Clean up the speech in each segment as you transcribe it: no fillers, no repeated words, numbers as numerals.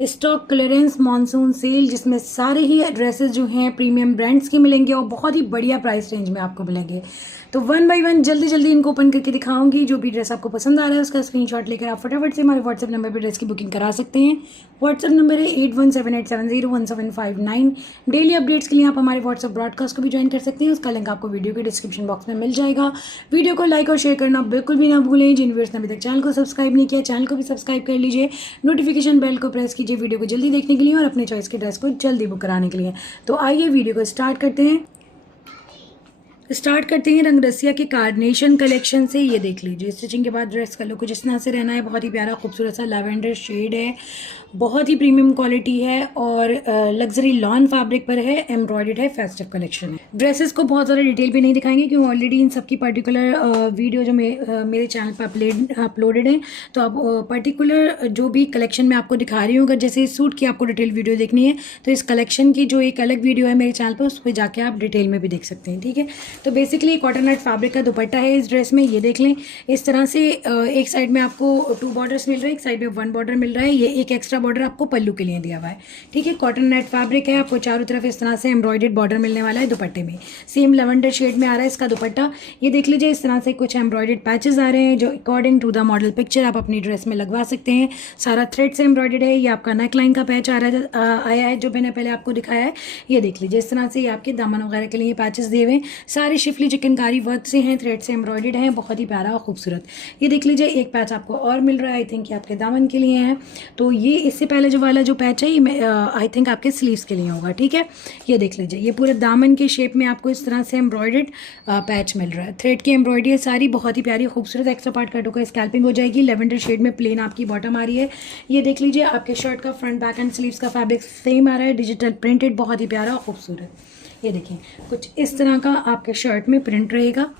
Stock clearance monsoon cell, जिसमें सारे ही dresses जो हैं प्रीमियम ब्रांड्स के मिलेंगे और बहुत ही बढ़िया प्राइस रेंज में आपको मिलेंगे। तो वन बाय वन जल्दी जल्दी इनको ओपन करके दिखाऊंगी। जो भी ड्रेस आपको पसंद आ रहा है उसका स्क्रीनशॉट लेकर आप फटाफट से हमारे व्हाट्सएप नंबर पर ड्रेस की बुकिंग करा सकते हैं। व्हाट्सएप नंबर है 8178701759। डेली अपडेट्स के लिए आप हमारे व्हाट्सएप ब्रॉडकास्ट को भी ज्वाइन कर सकते हैं। उसका लिंक आपको वीडियो के डिस्क्रिप्शन बॉक्स में मिल जाएगा। वीडियो को लाइक और शेयर करना बिल्कुल भी ना भूलें। जिन व्यूअर्स ने अभी तक चैनल को सब्सक्राइब नहीं किया, चैनल को भी सब्सक्राइब कर लीजिए। नोटिफिकेशन बेल को प्रेस कीजिए वीडियो को जल्दी देखने के लिए और अपने चॉइस के ड्रेस को जल्दी बुक कराने के लिए। तो आइए वीडियो को स्टार्ट करते हैं रंगरसिया के कार्नेशन कलेक्शन से। ये देख लीजिए, स्टिचिंग के बाद ड्रेस का लुक कुछ इस तरह से रहना है। बहुत ही प्यारा खूबसूरत सा लैवेंडर शेड है, बहुत ही प्रीमियम क्वालिटी है और लग्जरी लॉन फैब्रिक पर है, एम्ब्रॉयडर्ड है, फेस्टिव कलेक्शन है। ड्रेसेस को बहुत ज़्यादा डिटेल पे नहीं दिखाएंगे क्योंकि ऑलरेडी इन सबकी पर्टिकुलर वीडियो जो मेरे चैनल पर अपलोडेड है। तो अब पर्टिकुलर जो भी कलेक्शन मैं आपको दिखा रही हूँ, अगर जैसे इस सूट की आपको डिटेल वीडियो देखनी है तो इस कलेक्शन की जो एक अलग वीडियो है मेरे चैनल पर, उस पर जाके आप डिटेल में भी देख सकते हैं। ठीक है, तो बेसिकली कॉटन नेट फैब्रिक का दुपट्टा है इस ड्रेस में। ये देख लें, इस तरह से एक साइड में आपको 2 बॉर्डर्स मिल रहे हैं, एक साइड में 1 बॉर्डर मिल रहा है। ये एक एक्स्ट्रा बॉर्डर आपको पल्लू के लिए दिया हुआ है। ठीक है, कॉटन नेट फैब्रिक है, आपको चारों तरफ इस तरह से एम्ब्रॉयडर्ड बॉर्डर मिलने वाला है दुपट्टे में। सेम लैवेंडर शेड में आ रहा है इसका दुपट्टा। ये देख लीजिए, इस तरह से कुछ एम्ब्रॉयडर्ड पैचेस आ रहे हैं जो according to the model picture आप अपनी ड्रेस में लगवा सकते हैं। सारा थ्रेड से एम्ब्रॉयडर्ड है। ये आपका नेक लाइन का पैच आया है जो मैंने पहले आपको दिखाया है। ये देख लीजिए, इस तरह से ये आपके दामन वगैरह के लिए पैचेस दिए हुए। सारे शिफली चिकनकारी वर्क से हैं, थ्रेड से एम्ब्रॉयडर्ड हैं, बहुत ही प्यारा और खूबसूरत। ये देख लीजिए, एक पैच आपको और मिल रहा है, आई थिंक ये आपके दामन के लिए है। तो ये इससे पहले जो वाला जो पैच है ये आई थिंक आपके स्लीव्स के लिए होगा। ठीक है, ये देख लीजिए, ये पूरे दामन के शेप में आपको इस तरह से एम्ब्रॉयडर्ड पैच मिल रहा है। थ्रेड की एम्ब्रॉयडरी है सारी, बहुत ही प्यारी खूबसूरत। एक्स्ट्रा पार्ट कटो का स्कैल्पिंग हो जाएगी। लेवेंडर शेड में प्लेन आपकी बॉटम आ रही है। ये देख लीजिए, आपके शर्ट का फ्रंट बैक एंड स्लीव्स का फैब्रिक सेम आ रहा है, डिजिटल प्रिंटेड, बहुत ही प्यारा और खूबसूरत। ये देखें, कुछ इस तरह का आपके शर्ट में प्रिंट रहेगा।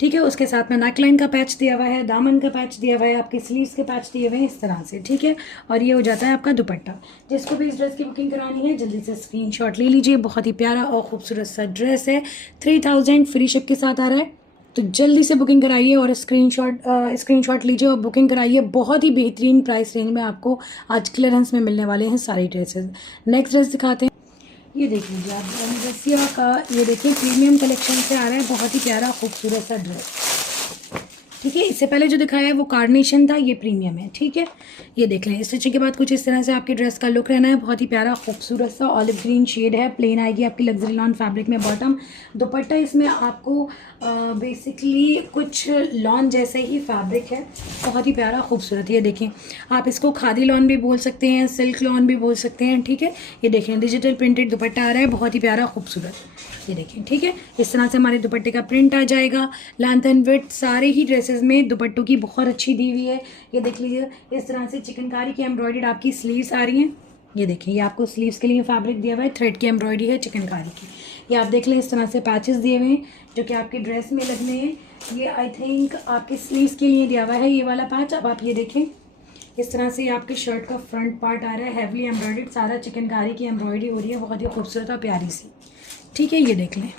ठीक है, उसके साथ में नेकलाइन का पैच दिया हुआ है, दामन का पैच दिया हुआ है, आपके स्लीव्स के पैच दिए हुए हैं इस तरह से। ठीक है, और ये हो जाता है आपका दुपट्टा। जिसको भी इस ड्रेस की बुकिंग करानी है जल्दी से स्क्रीनशॉट ले लीजिए। बहुत ही प्यारा और खूबसूरत सा ड्रेस है। 3000 फ्री शिप के साथ आ रहा है। तो जल्दी से बुकिंग कराइए और स्क्रीनशॉट लीजिए और बुकिंग कराइए। बहुत ही बेहतरीन प्राइस रेंज में आपको आज क्लियरेंस में मिलने वाले हैं सारी ड्रेसेस। नेक्स्ट ड्रेस दिखाते हैं। ये देख लीजिए आप, रंगरसिया का ये देखिए प्रीमियम कलेक्शन से आ रहा है, बहुत ही प्यारा खूबसूरत सा ड्रेस। ठीक है, इससे पहले जो दिखाया है वो कार्नेशन था, ये प्रीमियम है। ठीक है, ये देख लें, स्टिचिंग के बाद कुछ इस तरह से आपकी ड्रेस का लुक रहना है। बहुत ही प्यारा खूबसूरत सा ऑलिव ग्रीन शेड है, प्लेन आएगी आपकी लग्जरी लॉन फैब्रिक में बॉटम। दुपट्टा इसमें आपको बेसिकली कुछ लॉन जैसे ही फैब्रिक है, बहुत ही प्यारा खूबसूरत। ये देखें, आप इसको खादी लॉन भी बोल सकते हैं, सिल्क लॉन भी बोल सकते हैं। ठीक है, ये देखें, डिजिटल प्रिंटेड दुपट्टा आ रहा है, बहुत ही प्यारा खूबसूरत। ये देखें, ठीक है, इस तरह से हमारे दुपट्टे का प्रिंट आ जाएगा। लेंथ एंड विड्थ सारे ही ड्रेसेस में दुपट्टों की बहुत अच्छी दी हुई है। ये देख लीजिए, इस तरह से चिकनकारी की एम्ब्रॉयडर्ड आपकी स्लीव्स आ रही हैं। ये देखिए, ये आपको स्लीव्स के लिए फैब्रिक दिया हुआ है, थ्रेड की एम्ब्रॉयडरी है चिकनकारी की। ये आप देख लें, इस तरह से पैचेस दिए हुए हैं जो कि आपकी ड्रेस में लगने हैं। ये आई थिंक आपके स्लीव्स के लिए दिया हुआ है ये वाला पैच। अब आप ये देखें, इस तरह से आपके शर्ट का फ्रंट पार्ट आ रहा है, हैवली एम्ब्रॉयडर्ड, सारा चिकनकारी की एम्ब्रॉयडरी हो रही है, बहुत ही खूबसूरत और प्यारी सी। ठीक है, ये देख लें,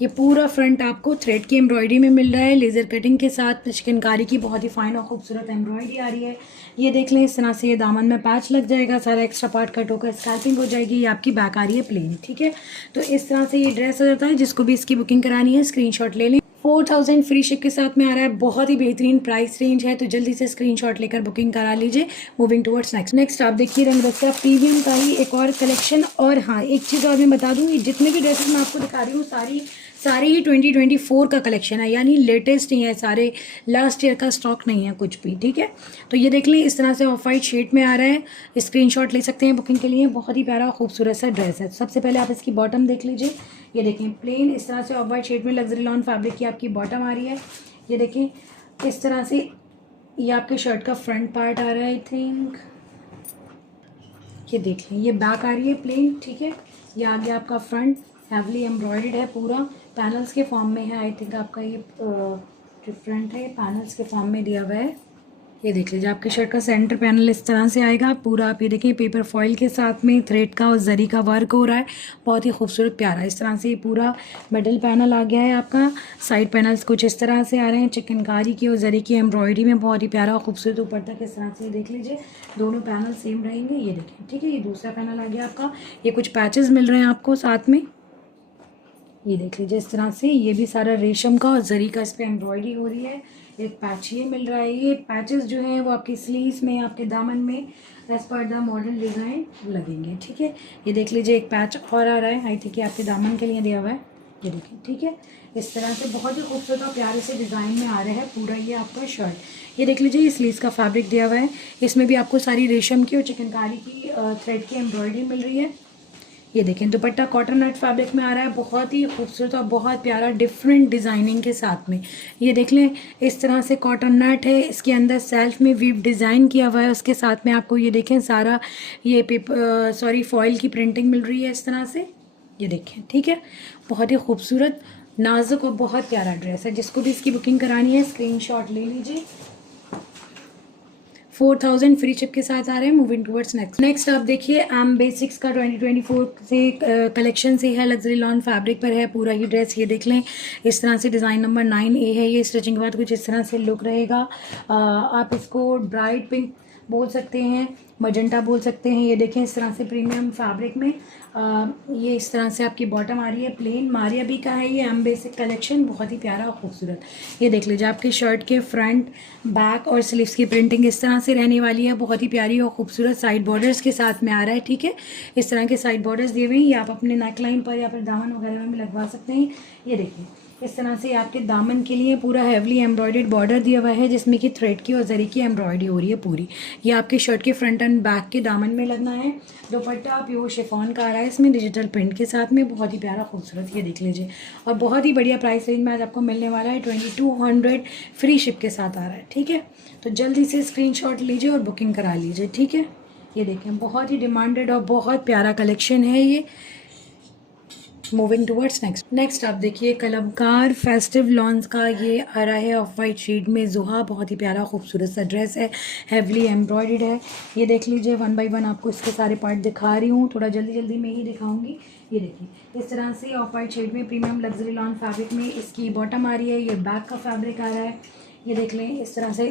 ये पूरा फ्रंट आपको थ्रेड की एम्ब्रॉयडरी में मिल रहा है, लेज़र कटिंग के साथ चिकनकारी की बहुत ही फाइन और खूबसूरत एम्ब्रॉयडरी आ रही है। ये देख लें, इस तरह से ये दामन में पैच लग जाएगा, सारा एक्स्ट्रा पार्ट कट होकर स्कैल्पिंग हो जाएगी। ये आपकी बैक आ रही है प्लेन। ठीक है, तो इस तरह से ये ड्रेस हो जाता है। जिसको भी इसकी बुकिंग करानी है स्क्रीनशॉट ले लें। 4000 फ्री शिप के साथ में आ रहा है, बहुत ही बेहतरीन प्राइस रेंज है। तो जल्दी से स्क्रीनशॉट लेकर बुकिंग करा लीजिए। मूविंग टुवर्ड्स नेक्स्ट आप देखिए रंगरसिया प्रीमियम का ही एक और कलेक्शन। और हाँ, एक चीज़ और मैं बता दूँ, जितने भी ड्रेसेस मैं आपको दिखा रही हूँ सारे ही 2024 का कलेक्शन है, यानी लेटेस्ट ही है सारे, लास्ट ईयर का स्टॉक नहीं है कुछ भी। ठीक है, तो ये देख लें, इस तरह से ऑफ वाइट शेड में आ रहा है, स्क्रीनशॉट ले सकते हैं बुकिंग के लिए। बहुत ही प्यारा खूबसूरत सा ड्रेस है। सबसे पहले आप इसकी बॉटम देख लीजिए। ये देखें, प्लेन इस तरह से ऑफ वाइट शेड में लग्जरी लॉन फैब्रिक की आपकी बॉटम आ रही है। ये देखें, इस तरह से ये आपके शर्ट का फ्रंट पार्ट आ रहा है आई थिंक। ये देख लें, ये बैक आ रही है प्लेन। ठीक है, ये आगे आपका फ्रंट हैवली एम्ब्रॉयडर्ड है, पूरा पैनल्स के फॉर्म में है। आई थिंक आपका ये डिफरेंट है, पैनल्स के फॉर्म में दिया हुआ है। ये देख लीजिए आपके शर्ट का सेंटर पैनल इस तरह से आएगा पूरा। आप ये देखिए पेपर फॉइल के साथ में थ्रेड का और जरी का वर्क हो रहा है, बहुत ही खूबसूरत प्यारा। इस तरह से ये पूरा मिडल पैनल आ गया है आपका। साइड पैनल्स कुछ इस तरह से आ रहे हैं, चिकनकारी की और जरी की एम्ब्रॉयडरी में, बहुत ही प्यारा और खूबसूरत ऊपर तक इस तरह से देख लीजिए। दोनों पैनल सेम रहेंगे, ये देखें, ठीक है। ये दूसरा पैनल आ गया आपका। ये कुछ पैचेस मिल रहे हैं आपको साथ में, ये देख लीजिए इस तरह से। ये भी सारा रेशम का और जरी का इस पर एम्ब्रॉयडरी हो रही है। एक पैच ये मिल रहा है। ये पैचेस जो हैं वो आपकी स्लीव्स में, आपके दामन में as per the model design लगेंगे, ठीक है। ये देख लीजिए एक पैच और आ रहा है, आई थिंक ये आपके दामन के लिए दिया हुआ है, ये देखिए, ठीक है। इस तरह से बहुत ही खूबसूरत और प्यारे से डिज़ाइन में आ रहा है पूरा ये आपका शर्ट। ये देख लीजिए ये स्लीव्स का फैब्रिक दिया हुआ है, इसमें भी आपको सारी रेशम की और चिकनकारी की थ्रेड की एम्ब्रॉयडरी मिल रही है। ये देखें दुपट्टा कॉटन नेट फैब्रिक में आ रहा है, बहुत ही खूबसूरत और बहुत प्यारा डिफरेंट डिज़ाइनिंग के साथ में। ये देख लें इस तरह से कॉटन नेट है, इसके अंदर सेल्फ में वीव डिज़ाइन किया हुआ है, उसके साथ में आपको ये देखें सारा ये पेपर फॉइल की प्रिंटिंग मिल रही है इस तरह से, ये देखें, ठीक है। बहुत ही खूबसूरत नाजुक और बहुत प्यारा ड्रेस है। जिसको भी इसकी बुकिंग करानी है स्क्रीनशॉट ले लीजिए। 4000 फ्री शिप के साथ आ रहे हैं। मूविंग टुवर्ड्स नेक्स्ट आप देखिए एम बेसिक्स का 2024 से कलेक्शन से है, लग्जरी लॉन फैब्रिक पर है पूरा ही ड्रेस। ये देख लें इस तरह से डिज़ाइन नंबर 9A है। ये स्टिचिंग के बाद कुछ इस तरह से लुक रहेगा। आप इसको ब्राइट पिंक बोल सकते हैं, मजेंटा बोल सकते हैं। ये देखें इस तरह से प्रीमियम फैब्रिक में ये इस तरह से आपकी बॉटम आ रही है प्लेन। मारिया बी का है ये एम बेसिक कलेक्शन, बहुत ही प्यारा और खूबसूरत। ये देख लीजिए आपके शर्ट के फ्रंट बैक और स्लीव्स की प्रिंटिंग इस तरह से रहने वाली है, बहुत ही प्यारी और खूबसूरत। साइड बॉर्डर्स के साथ में आ रहा है, ठीक है। इस तरह के साइड बॉर्डर्स दिए हुए हैं, ये आप अपने नेक लाइन पर या फिर दामन वगैरह में भी लगवा सकते हैं। ये देखिए इस तरह से आपके दामन के लिए पूरा हैवली एम्ब्रॉयडर्ड बॉर्डर दिया हुआ है, जिसमें कि थ्रेड की और जरी की एम्ब्रॉयडरी हो रही है पूरी। ये आपके शर्ट के फ्रंट एंड बैक के दामन में लगना है। दुपट्टा प्योर शिफॉन का आ रहा है, इसमें डिजिटल प्रिंट के साथ में, बहुत ही प्यारा खूबसूरत। ये देख लीजिए और बहुत ही बढ़िया प्राइस रेंज में आज आपको मिलने वाला है। 2200 फ्री शिप के साथ आ रहा है, ठीक है। तो जल्दी से स्क्रीनशॉट लीजिए और बुकिंग करा लीजिए, ठीक है। ये देखें बहुत ही डिमांडेड और बहुत प्यारा कलेक्शन है ये। मूविंग टुवर्ड्स नेक्स्ट आप देखिए कलमकार फेस्टिव लॉन्स का ये आ रहा है ऑफ वाइट शेड में जुहा, बहुत ही प्यारा खूबसूरत सा ड्रेस है, हैवली एम्ब्रॉयडर्ड है। ये देख लीजिए 1 बाय 1 आपको इसके सारे पार्ट दिखा रही हूँ, थोड़ा जल्दी जल्दी में ही दिखाऊंगी। ये देखिए इस तरह से ऑफ वाइट शेड में प्रीमियम लग्जरी लॉन फैब्रिक में इसकी बॉटम आ रही है। ये बैक का फैब्रिक आ रहा है, ये देख लें इस तरह से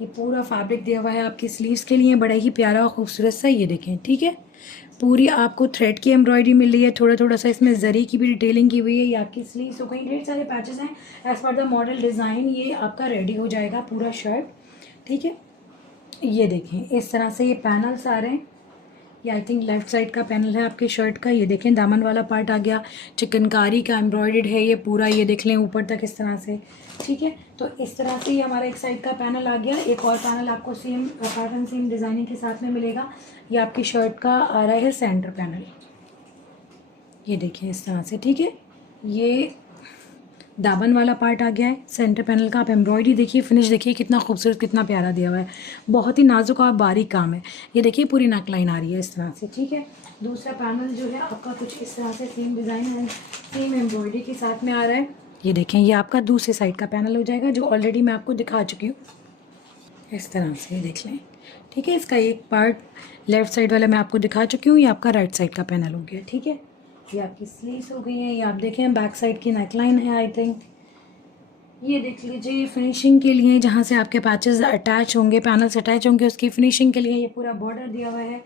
ये पूरा फैब्रिक दिया हुआ है आपकी स्लीव्स के लिए, बड़ा ही प्यारा और खूबसूरत सा। ये देखें, ठीक है। पूरी आपको थ्रेड की एम्ब्रॉयडरी मिल रही है, थोड़ा थोड़ा सा इसमें जरी की भी डिटेलिंग की हुई है। ये आपकी स्लीव्स हो गई, ढेर सारे पैचेस हैं as per the model design. ये आपका रेडी हो जाएगा पूरा शर्ट, ठीक है। ये देखें इस तरह से ये पैनल्स आ रहे हैं, ये आई थिंक लेफ्ट साइड का पैनल है आपके शर्ट का। ये देखें दामन वाला पार्ट आ गया, चिकनकारी का एम्ब्रॉयडर्ड है ये पूरा, ये देख लें ऊपर तक इस तरह से, ठीक है। तो इस तरह से ये हमारा एक साइड का पैनल आ गया। एक और पैनल आपको सेम पैटर्न सेम डिज़ाइनिंग के साथ में मिलेगा। ये आपकी शर्ट का आ रहा है सेंटर पैनल, ये देखिए इस तरह से, ठीक है। ये दामन वाला पार्ट आ गया है सेंटर पैनल का। आप एम्ब्रॉयडरी देखिए, फिनिश देखिए कितना खूबसूरत कितना प्यारा दिया हुआ है, बहुत ही नाजुक और बारीक काम है। ये देखिए पूरी नेक लाइन आ रही है इस तरह से, ठीक है। दूसरा पैनल जो है आपका कुछ इस तरह से सेम डिज़ाइन है, सेम एम्ब्रॉयडरी के साथ में आ रहा है। ये देखें ये आपका दूसरे साइड का पैनल हो जाएगा, जो ऑलरेडी मैं आपको दिखा चुकी हूँ इस तरह से, देख लें, ठीक है। इसका एक पार्ट लेफ़्ट साइड वाला मैं आपको दिखा चुकी हूँ, ये आपका राइट साइड का पैनल हो गया, ठीक है। ये आपकी स्लीव्स हो गई हैं, ये आप देखें बैक साइड की नेकलाइन है आई थिंक। ये देख लीजिए फिनिशिंग के लिए जहाँ से आपके पैचेस अटैच होंगे, पैनल्स अटैच होंगे, उसकी फिनिशिंग के लिए ये पूरा बॉर्डर दिया हुआ है।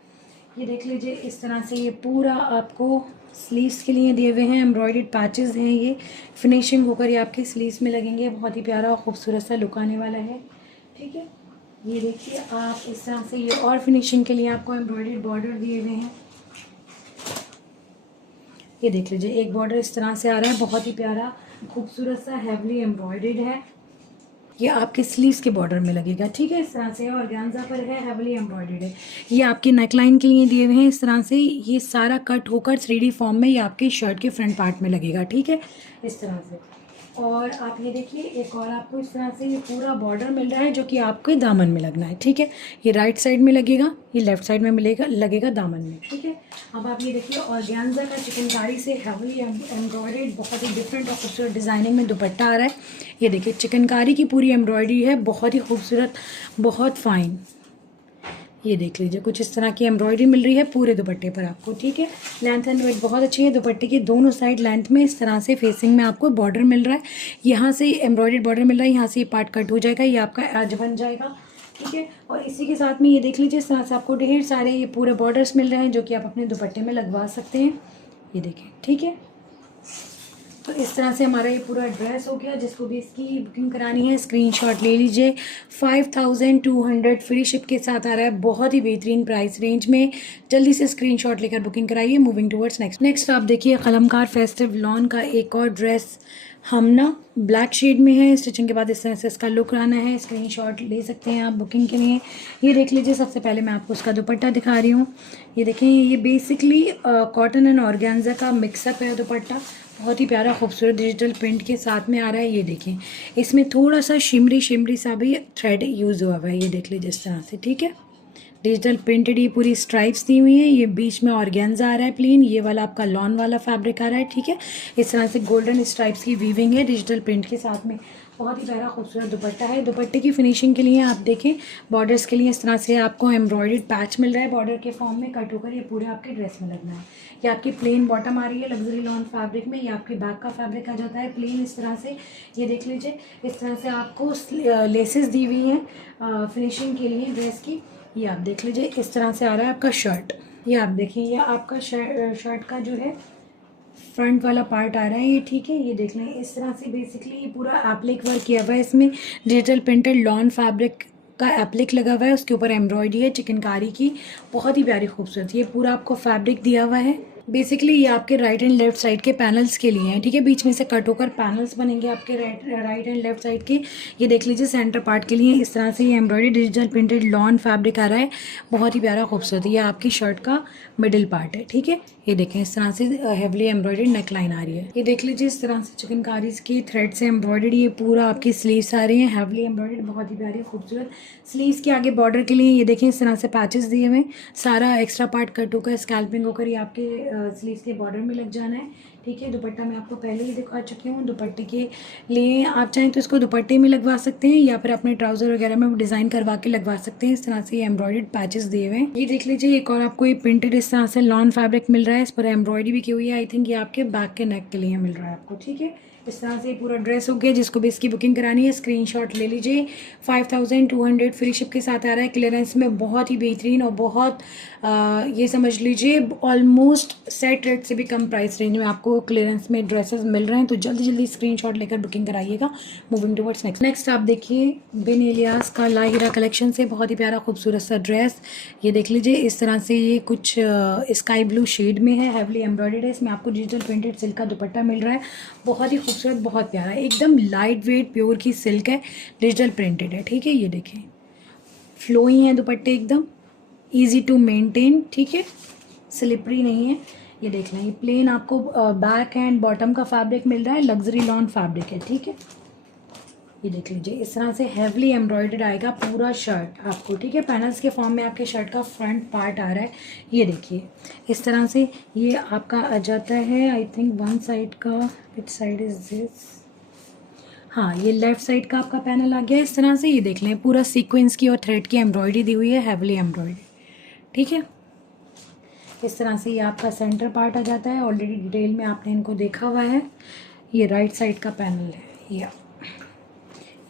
ये देख लीजिए इस तरह से ये पूरा आपको स्लीव्स के लिए दिए हुए हैं, एम्ब्रॉयडर्ड पैचेस हैं। ये फिनिशिंग होकर ये आपकी स्लीव्स में लगेंगे, बहुत ही प्यारा और खूबसूरत सा लुक आने वाला है, ठीक है। ये देखिए आप इस तरह से ये और फिनिशिंग के लिए आपको एम्ब्रॉयडर्ड बॉर्डर दिए हुए हैं। ये देख लीजिए एक बॉर्डर इस तरह से आ रहा है, बहुत ही प्यारा खूबसूरत सा हैवली एम्ब्रॉयडर्ड है। ये आपके स्लीव्स के बॉर्डर में लगेगा, ठीक है। इस तरह से ऑर्गेन्जा पर है, हैवली एम्ब्रॉयडर्ड है। ये आपकी नेकलाइन के लिए दिए हुए हैं इस तरह से। ये सारा कट होकर 3D फॉर्म में ये आपके शर्ट के फ्रंट पार्ट में लगेगा, ठीक है, इस तरह से। और आप ये देखिए एक और आपको इस तरह से ये पूरा बॉर्डर मिल रहा है, जो कि आपके दामन में लगना है, ठीक है। ये राइट साइड में लगेगा, ये लेफ्ट साइड में मिलेगा लगेगा दामन में, ठीक है। अब आप ये देखिए ऑर्गेन्जा का चिकनकारी से हेवली एम्ब्रॉयडर्ड बहुत ही डिफरेंट और खूबसूरत डिज़ाइनिंग में दुपट्टा आ रहा है। ये देखिए चिकनकारी की पूरी एम्ब्रॉयडरी है, बहुत ही खूबसूरत, बहुत फाइन। ये देख लीजिए कुछ इस तरह की एम्ब्रॉयडरी मिल रही है पूरे दुपट्टे पर आपको, ठीक है। लेंथ एंड वेट बहुत अच्छी है। दुपट्टे की दोनों साइड लेंथ में इस तरह से फेसिंग में आपको बॉर्डर मिल रहा है। यहाँ से एम्ब्रॉयडर्ड बॉर्डर मिल रहा है, यहाँ से ये पार्ट कट हो जाएगा, ये आपका एज बन जाएगा, ठीक है। और इसी के साथ में ये देख लीजिए इस तरह से आपको ढेर सारे ये पूरे बॉर्डर्स मिल रहे हैं जो कि आप अपने दुपट्टे में लगवा सकते हैं। ये देखें, ठीक है। तो इस तरह से हमारा ये पूरा ड्रेस हो गया। जिसको भी इसकी बुकिंग करानी है स्क्रीनशॉट ले लीजिए। 5200 फ्री शिप के साथ आ रहा है, बहुत ही बेहतरीन प्राइस रेंज में। जल्दी से स्क्रीनशॉट लेकर बुकिंग कराइए। मूविंग टूवर्ड्स नेक्स्ट आप देखिए कलमकार फेस्टिव लॉन का एक और ड्रेस हमना ब्लैक शेड में है। स्टिचिंग के बाद इस तरह से इसका लुक आना है। स्क्रीनशॉट ले सकते हैं आप बुकिंग के लिए। ये देख लीजिए, सबसे पहले मैं आपको उसका दुपट्टा दिखा रही हूँ। ये देखें, ये बेसिकली कॉटन एंड ऑर्गेन्जा का मिक्सअप है दुपट्टा। बहुत ही प्यारा खूबसूरत डिजिटल प्रिंट के साथ में आ रहा है। ये देखें, इसमें थोड़ा सा शिमरी सा भी थ्रेड यूज़ हुआ है। ये देख लीजिए इस तरह से, ठीक है। डिजिटल प्रिंटेड ये पूरी स्ट्राइप्स दी हुई हैं। ये बीच में ऑर्गेन्जा आ रहा है प्लेन, ये वाला आपका लॉन वाला फैब्रिक आ रहा है, ठीक है। इस तरह से गोल्डन स्ट्राइप्स की वीविंग है डिजिटल प्रिंट के साथ में। बहुत ही प्यारा खूबसूरत दुपट्टा है। दुपट्टे की फिनिशिंग के लिए आप देखें, बॉर्डर्स के लिए इस तरह से आपको एम्ब्रॉयडर्ड पैच मिल रहा है बॉर्डर के फॉर्म में, कट होकर ये पूरे आपके ड्रेस में लगना है। ये आपकी प्लेन बॉटम आ रही है लग्जरी लॉन फैब्रिक में। ये आपके बैक का फैब्रिक आ जाता है प्लेन इस तरह से। ये देख लीजिए, इस तरह से आपको लेसेस दी हुई हैं फिनिशिंग के लिए ड्रेस की। ये आप देख लीजिए, इस तरह से आ रहा है आपका शर्ट। ये आप देखिए, ये आपका शर्ट का जो है फ्रंट वाला पार्ट आ रहा है ये, ठीक है। ये देख लें, इस तरह से बेसिकली ये पूरा एप्लिक वर्क किया हुआ है। इसमें डिजिटल प्रिंटेड लॉन फैब्रिक का एप्लिक लगा हुआ है, उसके ऊपर एम्ब्रॉयडरी है चिकनकारी की, बहुत ही प्यारी खूबसूरत। ये पूरा आपको फैब्रिक दिया हुआ है। बेसिकली ये आपके राइट एंड लेफ्ट साइड के पैनल्स के लिए हैं, ठीक है। बीच में से कट होकर पैनल्स बनेंगे आपके राइट एंड लेफ्ट साइड के। ये देख लीजिए सेंटर पार्ट के लिए इस तरह से ये embroidery digital printed lawn fabric आ रहा है, बहुत ही प्यारा खूबसूरत। ये आपकी शर्ट का मिडिल पार्ट है, ठीक है। ये देखें, इस तरह से हेवली एम्ब्रॉयडर्ड नेक लाइन आ रही है। ये देख लीजिए, इस तरह से चिकनकारी की थ्रेड से एम्ब्रॉयडर्ड ये पूरा आपकी स्लीव्स आ रही हैं, हेवली एम्ब्रॉयडर्ड, बहुत ही प्यारी खूबसूरत। स्लीव्स के आगे बॉर्डर के लिए ये देखें इस तरह से पैचेस दिए हुए, सारा एक्स्ट्रा पार्ट कट होकर स्कैल्पिंग होकर ये आपके स्लीव्स के बॉर्डर में लग जाना है, ठीक है। दुपट्टा मैं आपको पहले ही दिखा चुकी हूँ। दुपट्टे के लिए आप चाहें तो इसको दुपट्टे में लगवा सकते हैं या फिर अपने ट्राउज़र वगैरह में डिज़ाइन करवा के लगवा सकते हैं। इस तरह से ये एम्ब्रॉयडर्ड पैचेस दिए हुए हैं। ये देख लीजिए, एक और आपको ये प्रिंटेड इस तरह से लॉन फैब्रिक मिल रहा है, इस पर एम्ब्रॉयडरी भी की हुई है। आई थिंक ये आपके बैक के नेक के लिए मिल रहा है आपको, ठीक है। इस तरह से पूरा ड्रेस हो गया। जिसको भी इसकी बुकिंग करानी है स्क्रीनशॉट ले लीजिए। 5200 फ्री शिप के साथ आ रहा है, क्लियरेंस में, बहुत ही बेहतरीन और बहुत ये समझ लीजिए ऑलमोस्ट सेट रेट से भी कम प्राइस रेंज में आपको क्लियरेंस में ड्रेसेस मिल रहे हैं। तो जल्दी स्क्रीनशॉट लेकर बुकिंग कराइएगा। मूविंग टुवर्ड्स नेक्स्ट आप देखिए बिन इलियास का लाहिरा कलेक्शन से बहुत ही प्यारा खूबसूरत सा ड्रेस। ये देख लीजिए, इस तरह से ये कुछ स्काई ब्लू शेड में है, हेवली एम्ब्रॉयडर्ड है। इसमें आपको डिजिटल प्रिंटेड सिल्क का दुपट्टा मिल रहा है, बहुत ही खूबसूरत, बहुत प्यारा, एकदम लाइट वेट प्योर की सिल्क है, डिजिटल प्रिंटेड है, ठीक है। ये देखें, फ्लोई है दुपट्टे, एकदम इजी टू मेंटेन, ठीक है, स्लिपरी नहीं है। ये देख लें, ये प्लेन आपको बैक एंड बॉटम का फैब्रिक मिल रहा है, लग्जरी लॉन फैब्रिक है, ठीक है। ये देख लीजिए, इस तरह से हेवली एम्ब्रॉयडर्ड आएगा पूरा शर्ट आपको, ठीक है। पैनल्स के फॉर्म में आपके शर्ट का फ्रंट पार्ट आ रहा है। ये देखिए, इस तरह से ये आपका आ जाता है। आई थिंक वन साइड का, विच साइड इज दिस, हाँ, ये लेफ्ट साइड का आपका पैनल आ गया इस तरह से। ये देख लें, पूरा सीक्वेंस की और थ्रेड की एम्ब्रॉयडरी दी हुई है, हेवली एम्ब्रॉयडरी, ठीक है। इस तरह से ये आपका सेंटर पार्ट आ जाता है। ऑलरेडी डिटेल में आपने इनको देखा हुआ है। ये राइट साइड का पैनल है।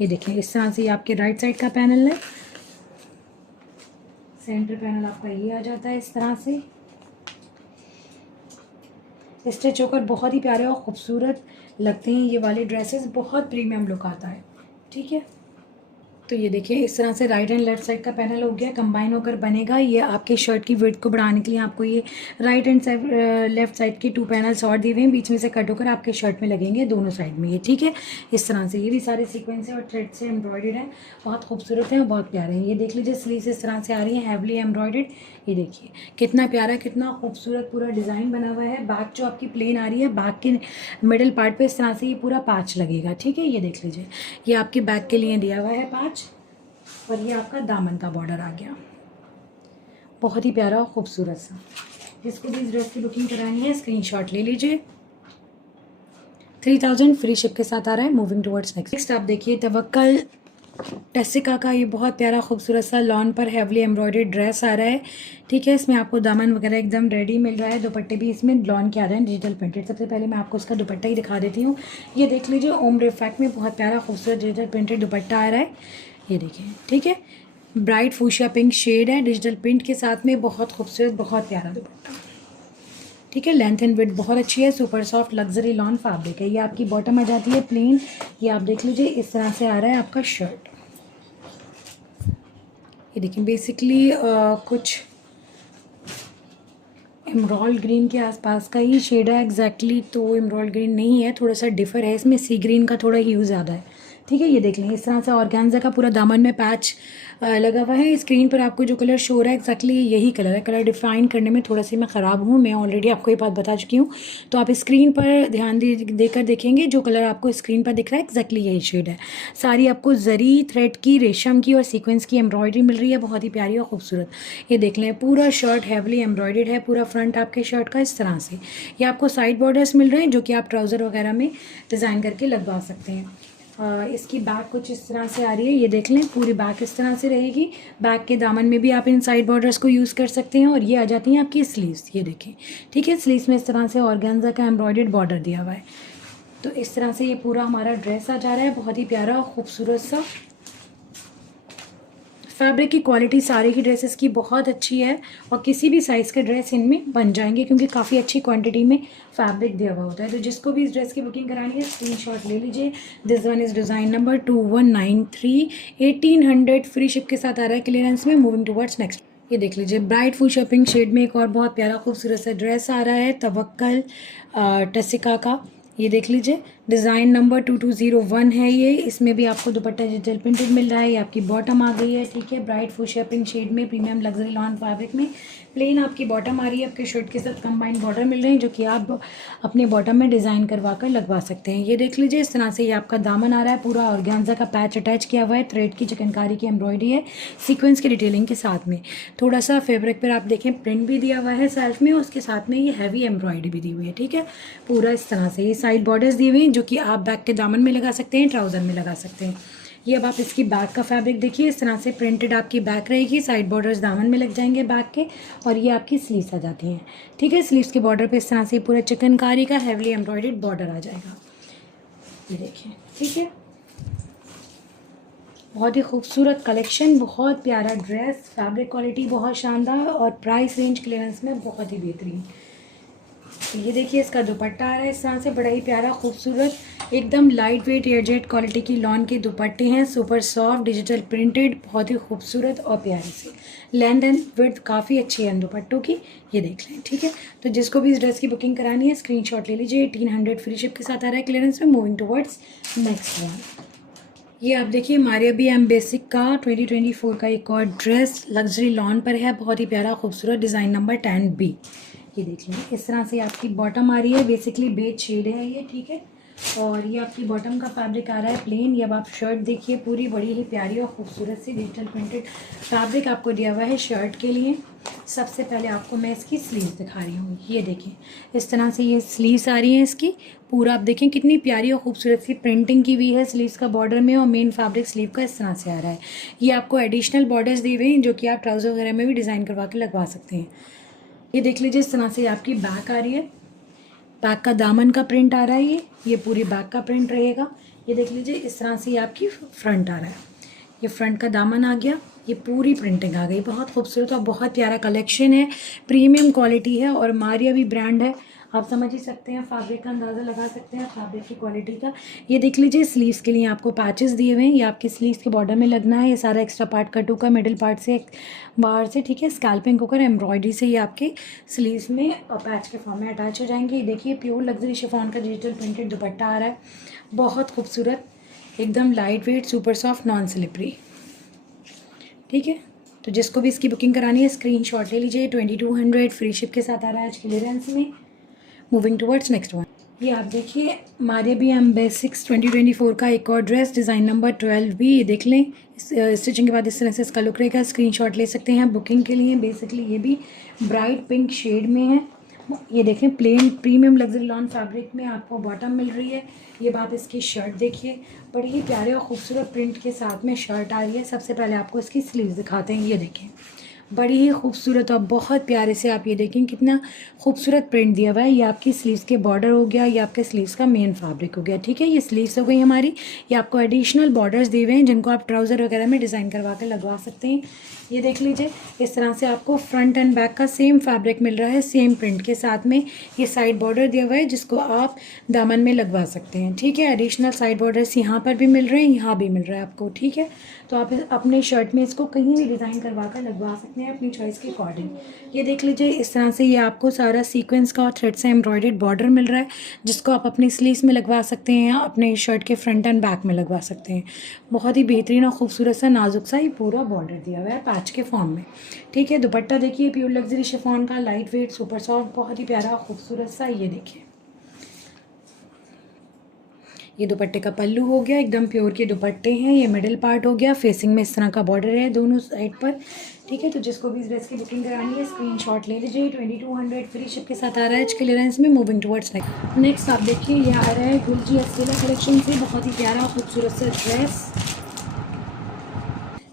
ये देखें, इस तरह से ये आपके राइट साइड का पैनल है। सेंटर पैनल आपका ये आ जाता है इस तरह से। स्टिच होकर बहुत ही प्यारे और ख़ूबसूरत लगते हैं ये वाले ड्रेसेस, बहुत प्रीमियम लुक आता है, ठीक है। तो ये देखिए, इस तरह से राइट एंड लेफ्ट साइड का पैनल हो गया, कंबाइन होकर बनेगा। ये आपके शर्ट की विड्थ को बढ़ाने के लिए आपको ये राइट एंड लेफ्ट साइड के 2 पैनल्स और दिए हुए हैं, बीच में से कट होकर आपके शर्ट में लगेंगे दोनों साइड में, ये ठीक है। इस तरह से ये भी सारे सीक्वेंस है और थ्रेड से एम्ब्रॉयडर्ड है, बहुत खूबसूरत है और बहुत प्यारे हैं। ये देख लीजिए, स्लीव्स इस तरह से आ रही है, हेवली एम्ब्रॉयडर्ड। ये देखिए कितना प्यारा, कितना खूबसूरत पूरा डिज़ाइन बना हुआ है। बैक जो आपकी प्लेन आ रही है, बैक के मिडिल पार्ट पे इस तरह से ये पूरा पैच लगेगा, ठीक है। ये देख लीजिए, ये आपके बैक के लिए दिया हुआ है पैच, और ये आपका दामन का बॉर्डर आ गया, बहुत ही प्यारा और खूबसूरत सा। जिसको भी इस ड्रेस की बुकिंग करानी है स्क्रीनशॉट ले लीजिए। 3000 फ्री शिप के साथ आ रहा है। मूविंग टुवर्ड्स नेक्स्ट आप देखिए तवक्कल टेसिका का ये बहुत प्यारा खूबसूरत सा लॉन पर हेवली एम्ब्रॉयडर्ड ड्रेस आ रहा है। ठीक है, इसमें आपको दामन वगैरह एकदम रेडी मिल रहा है। दुपट्टे भी इसमें लॉन के आ रहे हैं डिजिटल प्रिंटेड। सबसे पहले मैं आपको इसका दुपट्टा ही दिखा देती हूँ। ये देख लीजिए ओम्ब्रे इफेक्ट में बहुत प्यारा खूबसूरत डिजिटल प्रिंटेड दुपट्टा आ रहा है। ये देखिए, ठीक है, ब्राइट फूशिया पिंक शेड है डिजिटल प्रिंट के साथ में। बहुत खूबसूरत, बहुत प्यारा दुपट्टा। ठीक है, लेंथ एंड विड्थ बहुत अच्छी है। Super soft luxury lawn fabric है। ये आपकी बॉटम आ जाती है प्लेन। ये आप देख लीजिए इस तरह से आ रहा है आपका शर्ट। ये देखिए बेसिकली कुछ एमरॉल्ड ग्रीन के आसपास का ही शेड है एग्जैक्टली। तो एमरॉल्ड ग्रीन नहीं है, थोड़ा सा डिफर है इसमें। सी ग्रीन का थोड़ा ह्यू ज़्यादा है। ठीक है, ये देख लें इस तरह से ऑर्गेन्जा का पूरा दामन में पैच लगा हुआ है। स्क्रीन पर आपको जो कलर शो हो रहा है एग्जैक्टली यही कलर है। कलर डिफाइन करने में थोड़ा सी मैं ख़राब हूँ, मैं ऑलरेडी आपको ये बात बता चुकी हूँ। तो आप स्क्रीन पर ध्यान देकर देखेंगे जो कलर आपको स्क्रीन पर दिख रहा है एग्जैक्टली यही शेड है। सारी आपको जरी थ्रेड की, रेशम की और सीक्वेंस की एम्ब्रॉयडरी मिल रही है, बहुत ही प्यारी और खूबसूरत। ये देख लें पूरा शर्ट हैवली एम्ब्रॉयडर्ड है। पूरा फ्रंट आपके शर्ट का इस तरह से। ये आपको साइड बॉर्डर्स मिल रहे हैं जो कि आप ट्राउज़र वगैरह में डिज़ाइन करके लगवा सकते हैं। इसकी बैक कुछ इस तरह से आ रही है। ये देख लें पूरी बैक इस तरह से रहेगी। बैक के दामन में भी आप इन साइड बॉर्डर्स को यूज़ कर सकते हैं। और ये आ जाती हैं आपकी स्लीव्स। ये देखें, ठीक है, स्लीव्स में इस तरह से ऑर्गेन्जा का एम्ब्रॉयडर्ड बॉर्डर दिया हुआ है। तो इस तरह से ये पूरा हमारा ड्रेस आ जा रहा है। बहुत ही प्यारा और खूबसूरत सा। फैब्रिक की क्वालिटी सारे ही ड्रेसेस की बहुत अच्छी है और किसी भी साइज़ के ड्रेस इनमें बन जाएंगे क्योंकि काफ़ी अच्छी क्वांटिटी में फैब्रिक दिया हुआ होता है। तो जिसको भी इस ड्रेस की बुकिंग करानी है स्क्रीनशॉट ले लीजिए। This one is design number 2193। 1800 free ship के साथ आ रहा है क्लियरेंस में। Moving towards next. ये देख लीजिए ब्राइट फुल शॉपिंग शेड में एक और बहुत प्यारा खूबसूरत सा ड्रेस आ रहा है तवक्कल टेसिका का। ये देख लीजिए डिज़ाइन नंबर 2201 है ये। इसमें भी आपको दुपट्टा डिजिटल प्रिंटेड मिल रहा है। ये आपकी बॉटम आ गई है। ठीक है, ब्राइट फुशिया पिंक शेड में प्रीमियम लग्जरी लॉन फैब्रिक में प्लेन आपकी बॉटम आ रही है। आपके शर्ट के साथ कंबाइंड बॉर्डर मिल रहे हैं जो कि आप अपने बॉटम में डिज़ाइन करवा कर लगवा सकते हैं। ये देख लीजिए इस तरह से ये आपका दामन आ रहा है। पूरा ऑर्गेन्जा का पैच अटैच किया हुआ है। थ्रेड की चिकनकारी की एम्ब्रॉयडरी है सीक्वेंस की डिटेलिंग के साथ में। थोड़ा सा फैब्रिक पर आप देखें प्रिंट भी दिया हुआ है सेल्फ में। उसके साथ में ये हैवी एम्ब्रॉयडरी भी दी हुई है। ठीक है, पूरा इस तरह से ये साइड बॉर्डर्स दिए हुए हैं जो कि आप बैक के दामन में लगा सकते हैं, ट्राउज़र में लगा सकते हैं। ये अब आप इसकी बैक का फैब्रिक देखिए इस तरह से प्रिंटेड आपकी बैक रहेगी। साइड बॉर्डर्स दामन में लग जाएंगे बैक के। और ये आपकी स्लीव्स आ जाती हैं। ठीक है, स्लीव्स के बॉर्डर पे इस तरह से पूरा चिकनकारी का हैवली एम्ब्रॉयडर्ड बॉर्डर आ जाएगा। ये देखिए, ठीक है, बहुत ही खूबसूरत कलेक्शन, बहुत प्यारा ड्रेस, फैब्रिक क्वालिटी बहुत शानदार और प्राइस रेंज क्लियरेंस में बहुत ही बेहतरीन। ये देखिए इसका दुपट्टा आ रहा है इस तरह से, बड़ा ही प्यारा खूबसूरत एकदम लाइट वेट एयरजेट क्वालिटी की लॉन के दुपट्टे हैं। सुपर सॉफ्ट डिजिटल प्रिंटेड, बहुत ही खूबसूरत और प्यारे से। लेंथ एंड विड्थ काफ़ी अच्छी है इन दुपट्टों की। ये देख लें। ठीक है, तो जिसको भी इस ड्रेस की बुकिंग करानी है स्क्रीनशॉट ले लीजिए। 1800 फ्री शिप के साथ आ रहा है क्लियरेंस में। Moving towards next one. ये आप देखिए मारिया बी एम बेसिक का 2024 का एक और ड्रेस लग्जरी लॉन पर है। बहुत ही प्यारा खूबसूरत डिज़ाइन नंबर 10B। ये देख लें इस तरह से आपकी बॉटम आ रही है। बेसिकली बेज शेड है ये। ठीक है, और ये आपकी बॉटम का फैब्रिक आ रहा है प्लेन। ये अब आप शर्ट देखिए पूरी बड़ी ही प्यारी और खूबसूरत सी डिजिटल प्रिंटेड फैब्रिक आपको दिया हुआ है शर्ट के लिए। सबसे पहले आपको मैं इसकी स्लीव्स दिखा रही हूँ। ये देखें इस तरह से ये स्लीव्स आ रही हैं इसकी। पूरा आप देखें कितनी प्यारी और खूबसूरत सी प्रिंटिंग की हुई है स्लीव्स का बॉर्डर में। और मेन फैब्रिक स्लीव का इस तरह से आ रहा है। ये आपको एडिशनल बॉर्डर्स दिए हुए हैं जो कि आप ट्राउज़र वगैरह में भी डिज़ाइन करवा के लगवा सकते हैं। ये देख लीजिए इस तरह से आपकी बैक आ रही है। बैक का दामन का प्रिंट आ रहा है। ये पूरी बैक का प्रिंट रहेगा। ये देख लीजिए इस तरह से आपकी फ्रंट आ रहा है। ये फ्रंट का दामन आ गया। ये पूरी प्रिंटिंग आ गई। बहुत खूबसूरत और बहुत प्यारा कलेक्शन है। प्रीमियम क्वालिटी है और मारिया भी ब्रांड है। आप समझ ही सकते हैं, फैब्रिक का अंदाज़ा लगा सकते हैं फैब्रिक की क्वालिटी का। ये देख लीजिए स्लीव्स के लिए आपको पैचेस दिए हुए हैं। ये आपकी स्लीव्स के बॉर्डर में लगना है। ये सारा एक्स्ट्रा पार्ट कट का मिडिल पार्ट से बाहर से। ठीक है, स्कैल्पिंग होकर एम्ब्रॉयडरी से ये आपके स्लीव्स में पैच के फॉर्म में अटैच हो जाएंगे। ये देखिए प्योर लग्जरी शिफॉन का डिजिटल प्रिंटेड दुपट्टा आ रहा है। बहुत खूबसूरत, एकदम light weight, super soft, non slippery. ठीक है, तो जिसको भी इसकी बुकिंग करानी है स्क्रीनशॉट ले लीजिए। 2200 फ्री शिप के साथ आ रहा है आज क्लियरेंस में। Moving towards next one. ये आप देखिए हमारे भी हम बेसिक्स 2024 का एक और ड्रेस डिज़ाइन नंबर 12 भी, ये देख लें। स्टिचिंग के बाद इस तरह से इसका लुक रहेगा। स्क्रीनशॉट ले सकते हैं बुकिंग के लिए। बेसिकली ये भी ब्राइट पिंक शेड में है। ये देखें plain premium luxury lawn fabric में आपको बॉटम मिल रही है। ये बात इसकी शर्ट देखिए, बड़ी ही प्यारे और खूबसूरत प्रिंट के साथ में शर्ट आ रही है। सबसे पहले आपको इसकी स्लीव्स दिखाते हैं। ये देखें बड़ी ही खूबसूरत और बहुत प्यारे से आप ये देखें कितना खूबसूरत प्रिंट दिया हुआ है। ये आपकी स्लीव्स के बॉर्डर हो गया, ये आपके स्लीव्स का मेन फैब्रिक हो गया। ठीक है, ये स्लीव्स हो गई हमारी। ये आपको एडिशनल बॉर्डर्स दिए हुए हैं जिनको आप ट्राउज़र वगैरह में डिज़ाइन करवा कर लगवा सकते हैं। ये देख लीजिए इस तरह से आपको फ्रंट एंड बैक का सेम फैब्रिक मिल रहा है, सेम प्रिंट के साथ में। ये साइड बॉर्डर दिया हुआ है जिसको आप दामन में लगवा सकते हैं। ठीक है, एडिशनल साइड बॉर्डर्स यहाँ पर भी मिल रहे हैं, यहाँ भी मिल रहा है आपको। ठीक है, तो आप अपने शर्ट में इसको कहीं भी डिज़ाइन करवा कर लगवा सकते हैं अपनी चॉइस के अकॉर्डिंग। ये देख लीजिए इस तरह से ये आपको सारा सीक्वेंस का और थ्रेड से एम्ब्रॉयडर्ड बॉर्डर मिल रहा है जिसको आप अपनी स्लीव्स में लगवा सकते हैं या अपने शर्ट के फ्रंट एंड बैक में लगवा सकते हैं। बहुत ही बेहतरीन और खूबसूरत सा नाजुक सा ये पूरा बॉर्डर दिया हुआ है पैच के फॉर्म में। ठीक है, दुपट्टा देखिए प्योर लग्जरी शिफॉन का, लाइट वेट सुपर सॉफ्ट, बहुत ही प्यारा खूबसूरत सा। ये देखिए ये दुपट्टे का पल्लू हो गया, एकदम प्योर के दुपट्टे हैं। ये मिडिल पार्ट हो गया, फेसिंग में इस तरह का बॉर्डर है दोनों साइड पर। ठीक है, तो जिसको भी इस ड्रेस की बुकिंग करानी है स्क्रीनशॉट ले लीजिए। 2200 फ्री शिप के साथ आ रहा है आज क्लियरेंस में। मूविंग टुवर्ड्स नेक्स्ट आप देखिए ये आ रहा है गुलजी अस्टेला कलेक्शन से बहुत ही प्यारा खूबसूरत सा ड्रेस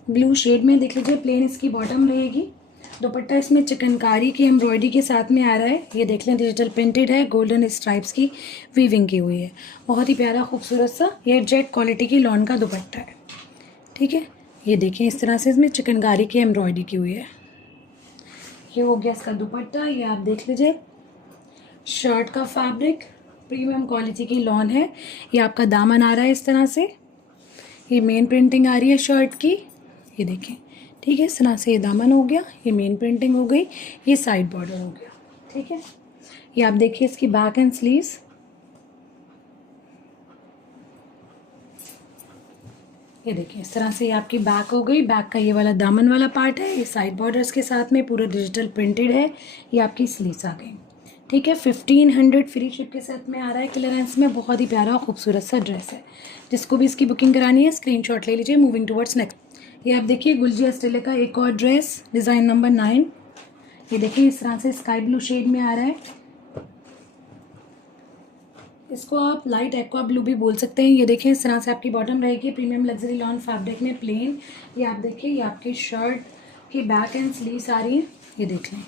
ब्लू शेड में। देख लीजिए प्लेन इसकी बॉटम रहेगी। दुपट्टा इसमें चिकनकारी की एम्ब्रॉयडरी के साथ में आ रहा है। ये देख लें डिजिटल प्रिंटेड है, गोल्डन स्ट्राइप्स की वीविंग की हुई है। बहुत ही प्यारा खूबसूरत सा ये जेट क्वालिटी की लॉन का दुपट्टा है। ठीक है, ये देखें इस तरह से इसमें चिकनकारी की एम्ब्रॉयडरी की हुई है। ये हो गया इसका दुपट्टा। ये आप देख लीजिए शर्ट का फैब्रिक प्रीमियम क्वालिटी की लॉन है। ये आपका दामन आ रहा है इस तरह से, ये मेन प्रिंटिंग आ रही है शर्ट की। ये देखें ठीक है, इस तरह से ये दामन हो गया, ये मेन प्रिंटिंग हो गई, ये साइड बॉर्डर हो गया। ठीक है, ये आप देखिए इसकी बैक एंड स्लीव्स। ये देखिए इस तरह से ये आपकी बैक हो गई। बैक का ये वाला दामन वाला पार्ट है, ये साइड बॉर्डर्स के साथ में पूरा डिजिटल प्रिंटेड है। ये आपकी स्लीव्स आ गई। ठीक है, 1500 फ्री शिप के साथ में आ रहा है क्लियरेंस में। बहुत ही प्यारा और खूबसूरत सा ड्रेस है। जिसको भी इसकी बुकिंग करानी है स्क्रीनशॉट ले लीजिए। मूविंग टुवर्ड्स नेक्स्ट ये आप देखिए गुलजी अस्टेले का एक और ड्रेस डिज़ाइन नंबर 9। ये देखिए इस तरह से स्काई ब्लू शेड में आ रहा है। इसको आप लाइट एक्वा ब्लू भी बोल सकते हैं। ये देखिए इस तरह से आपकी बॉटम रहेगी प्रीमियम लग्जरी लॉन फैब्रिक में प्लेन। ये आप देखिए ये आपकी शर्ट की बैक एंड स्लीव्स आ रही है। ये देख लें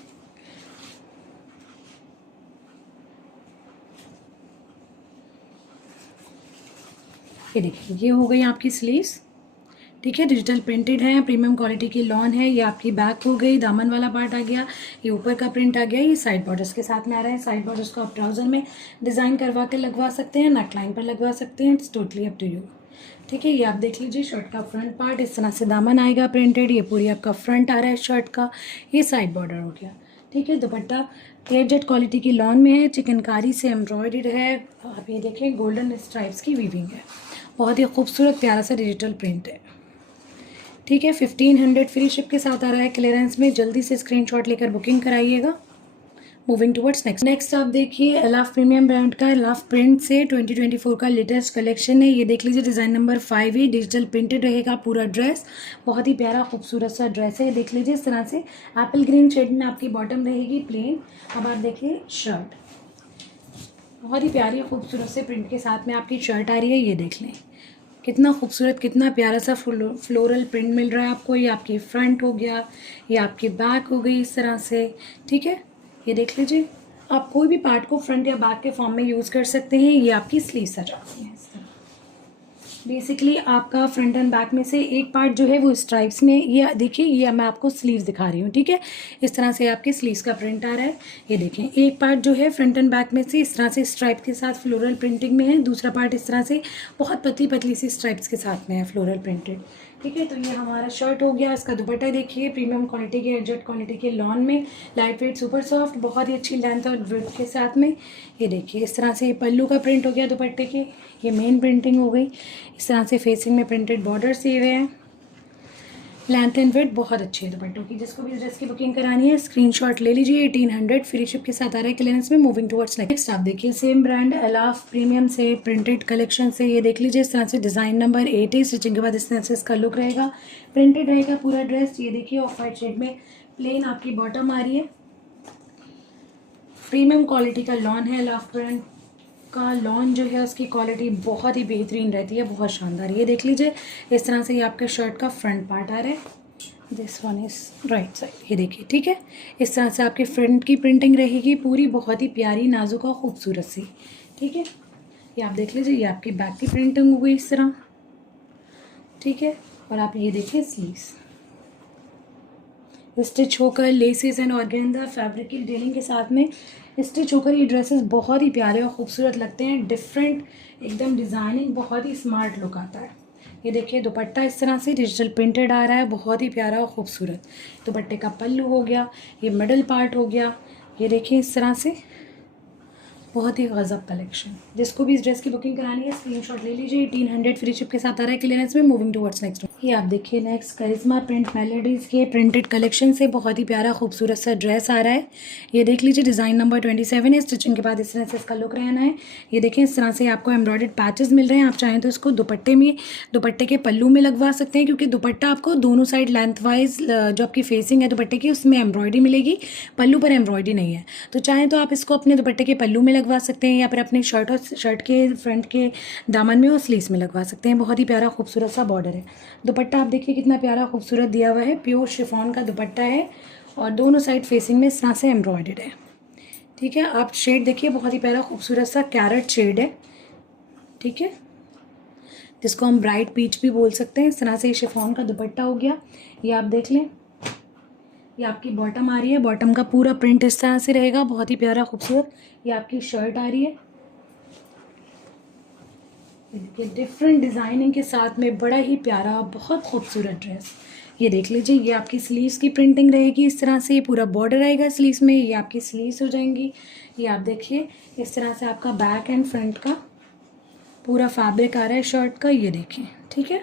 ये देखिए ये हो गई आपकी स्लीव्स। ठीक है, डिजिटल प्रिंटेड है, प्रीमियम क्वालिटी की लॉन है। ये आपकी बैक हो गई, दामन वाला पार्ट आ गया, ये ऊपर का प्रिंट आ गया, ये साइड बॉर्डर्स के साथ में आ रहा है। साइड बॉर्डर्स को आप ट्राउज़र में डिज़ाइन करवा के लगवा सकते हैं, नेक लाइन पर लगवा सकते हैं, it's totally up to you. ठीक है, ये आप देख लीजिए शर्ट का फ्रंट पार्ट इस तरह से दामन आएगा प्रिंटेड, ये पूरी आपका फ्रंट आ रहा है शर्ट का, ये साइड बॉर्डर हो गया। ठीक है, दुपट्टा एयर जेट क्वालिटी की लॉन में है, चिकनकारी से एम्ब्रॉयडर्ड है। आप ये देखें गोल्डन स्ट्राइप्स की वीविंग है, बहुत ही खूबसूरत प्यारा सा डिजिटल प्रिंट है। ठीक है, 1500 फ्री शिप के साथ आ रहा है क्लियरेंस में। जल्दी से स्क्रीनशॉट लेकर बुकिंग कराइएगा। मूविंग टुवर्ड्स नेक्स्ट आप देखिए एलाफ प्रीमियम ब्रांड का एलाफ प्रिंट से 2024 का लेटेस्ट कलेक्शन है। ये देख लीजिए डिज़ाइन नंबर 5 ही डिजिटल प्रिंटेड रहेगा पूरा ड्रेस। बहुत ही प्यारा खूबसूरत सा ड्रेस है। देख लीजिए इस तरह से एप्पल ग्रीन शेड में आपकी बॉटम रहेगी प्लेन। अब आप देखिए शर्ट बहुत ही प्यारी खूबसूरत से प्रिंट के साथ में आपकी शर्ट आ रही है। ये देख लें कितना खूबसूरत कितना प्यारा सा फ्लोरल प्रिंट मिल रहा है आपको। ये आपकी फ्रंट हो गया, ये आपकी बैक हो गई इस तरह से। ठीक है, ये देख लीजिए आप कोई भी पार्ट को फ्रंट या बैक के फॉर्म में यूज़ कर सकते हैं। ये आपकी स्लीव्स आ जाती हैं इस तरह। बेसिकली आपका फ्रंट एंड बैक में से एक पार्ट जो है वो स्ट्राइप्स में, ये देखिए ये मैं आपको स्लीव्स दिखा रही हूँ। ठीक है, इस तरह से आपके स्लीव्स का प्रिंट आ रहा है। ये देखें एक पार्ट जो है फ्रंट एंड बैक में से इस तरह से स्ट्राइप के साथ फ्लोरल प्रिंटिंग में है, दूसरा पार्ट इस तरह से बहुत पतली पतली सी स्ट्राइप्स के साथ में है फ्लोरल प्रिंटेड। ठीक है, तो ये हमारा शर्ट हो गया। इसका दुपट्टा देखिए प्रीमियम क्वालिटी के एडजस्ट क्वालिटी के लॉन में, लाइट वेट सुपर सॉफ्ट, बहुत ही अच्छी लेंथ और विड्थ के साथ में। ये देखिए इस तरह से ये पल्लू का प्रिंट हो गया दुपट्टे के, ये मेन प्रिंटिंग हो गई। इस तरह से फेसिंग में प्रिंटेड बॉर्डर्स दिए हुए हैं। लेंथ एंड विड्थ बहुत अच्छी है दुपट्टों की। जिसको भी ड्रेस की बुकिंग करानी है स्क्रीनशॉट ले लीजिए। 1800 फ्री शिप के साथ आ रहा है क्लियरेंस में। मूविंग टुवर्ड्स नेक्स्ट आप देखिए सेम ब्रांड एलाफ प्रीमियम से प्रिंटेड कलेक्शन से ये देख लीजिए। इस तरह से डिज़ाइन नंबर 8 है। स्टिचिंग के बाद इस तरह से इसका लुक रहेगा। प्रिंटेड रहेगा पूरा ड्रेस। ये देखिए ऑफ वाइट शेड में प्लेन आपकी बॉटम आ रही है। प्रीमियम क्वालिटी का लॉन है। एलाफ ब्रांड का लॉन जो है उसकी क्वालिटी बहुत ही बेहतरीन रहती है, बहुत शानदार। ये देख लीजिए इस तरह से ये आपके शर्ट का फ्रंट पार्ट आ रहा है। This one is right side, ये देखिए ठीक है। इस तरह से आपके फ्रंट की प्रिंटिंग रहेगी पूरी, बहुत ही प्यारी नाजुक और खूबसूरत सी, ठीक है। ये आप देख लीजिए ये आपकी बैक की प्रिंटिंग हो गई इस तरह, ठीक है। और आप ये देखिए स्लीव्स स्टिच होकर लेसेस एंड ऑर्गेन्जा फैब्रिक की डिटेलिंग के साथ में स्टिच होकर ये ड्रेसेस बहुत ही प्यारे और खूबसूरत लगते हैं। डिफरेंट एकदम डिज़ाइनिंग, बहुत ही स्मार्ट लुक आता है। ये देखिए दुपट्टा इस तरह से डिजिटल प्रिंटेड आ रहा है, बहुत ही प्यारा और खूबसूरत। दुपट्टे का पल्लू हो गया, ये मिडल पार्ट हो गया। ये देखिए इस तरह से बहुत ही गजब कलेक्शन। जिसको भी इस ड्रेस की बुकिंग करानी है स्क्रीनशॉट ले लीजिए। 1800 फ्री शिप के साथ आ रहा है क्लियरेंस में। मूविंग टुवर्ड्स नेक्स्ट ये आप देखिए नेक्स्ट करिश्मा प्रिंट मेलोडीज़ के प्रिंटेड कलेक्शन से बहुत ही प्यारा खूबसूरत सा ड्रेस आ रहा है। ये देख लीजिए डिज़ाइन नंबर 27 है। स्टिचिंग के बाद इस तरह से इसका लुक रहना है। ये देखें इस तरह से आपको एम्ब्रॉयडर्ड पैचेस मिल रहे हैं। आप चाहें तो इसको दुपट्टे के पल्लू में लगवा सकते हैं, क्योंकि दुपट्टा आपको दोनों साइड लेंथ वाइज जो आपकी फेसिंग है दुपट्टे की उसमें एम्ब्रॉयडरी मिलेगी, पल्लू पर एम्ब्रॉयडरी नहीं है। तो चाहें तो आप इसको अपने दुपट्टे के पल्लू में लगवा सकते हैं या फिर अपने शर्ट के फ्रंट के दामन में और स्लीव्स में लगवा सकते हैं। बहुत ही प्यारा खूबसूरत सा बॉर्डर है। दुपट्टा आप देखिए कितना प्यारा खूबसूरत दिया हुआ है। प्योर शिफॉन का दुपट्टा है और दोनों साइड फेसिंग में इस तरह से एम्ब्रॉयडर्ड है, ठीक है। आप शेड देखिए बहुत ही प्यारा खूबसूरत सा कैरेट शेड है, ठीक है, जिसको हम ब्राइट पीच भी बोल सकते हैं। इस तरह से शिफॉन का दुपट्टा हो गया। ये आप देख लें, ये आपकी बॉटम आ रही है। बॉटम का पूरा प्रिंट इस तरह से रहेगा, बहुत ही प्यारा खूबसूरत। ये आपकी शर्ट आ रही है, देखिए डिफरेंट डिज़ाइनिंग के साथ में बड़ा ही प्यारा बहुत खूबसूरत ड्रेस। ये देख लीजिए ये आपकी स्लीव्स की प्रिंटिंग रहेगी इस तरह से, पूरा बॉर्डर आएगा स्लीव्स में। ये आपकी स्लीव्स हो जाएंगी। ये आप देखिए इस तरह से आपका बैक एंड फ्रंट का पूरा फैब्रिक आ रहा है शर्ट का। ये देखिए ठीक है,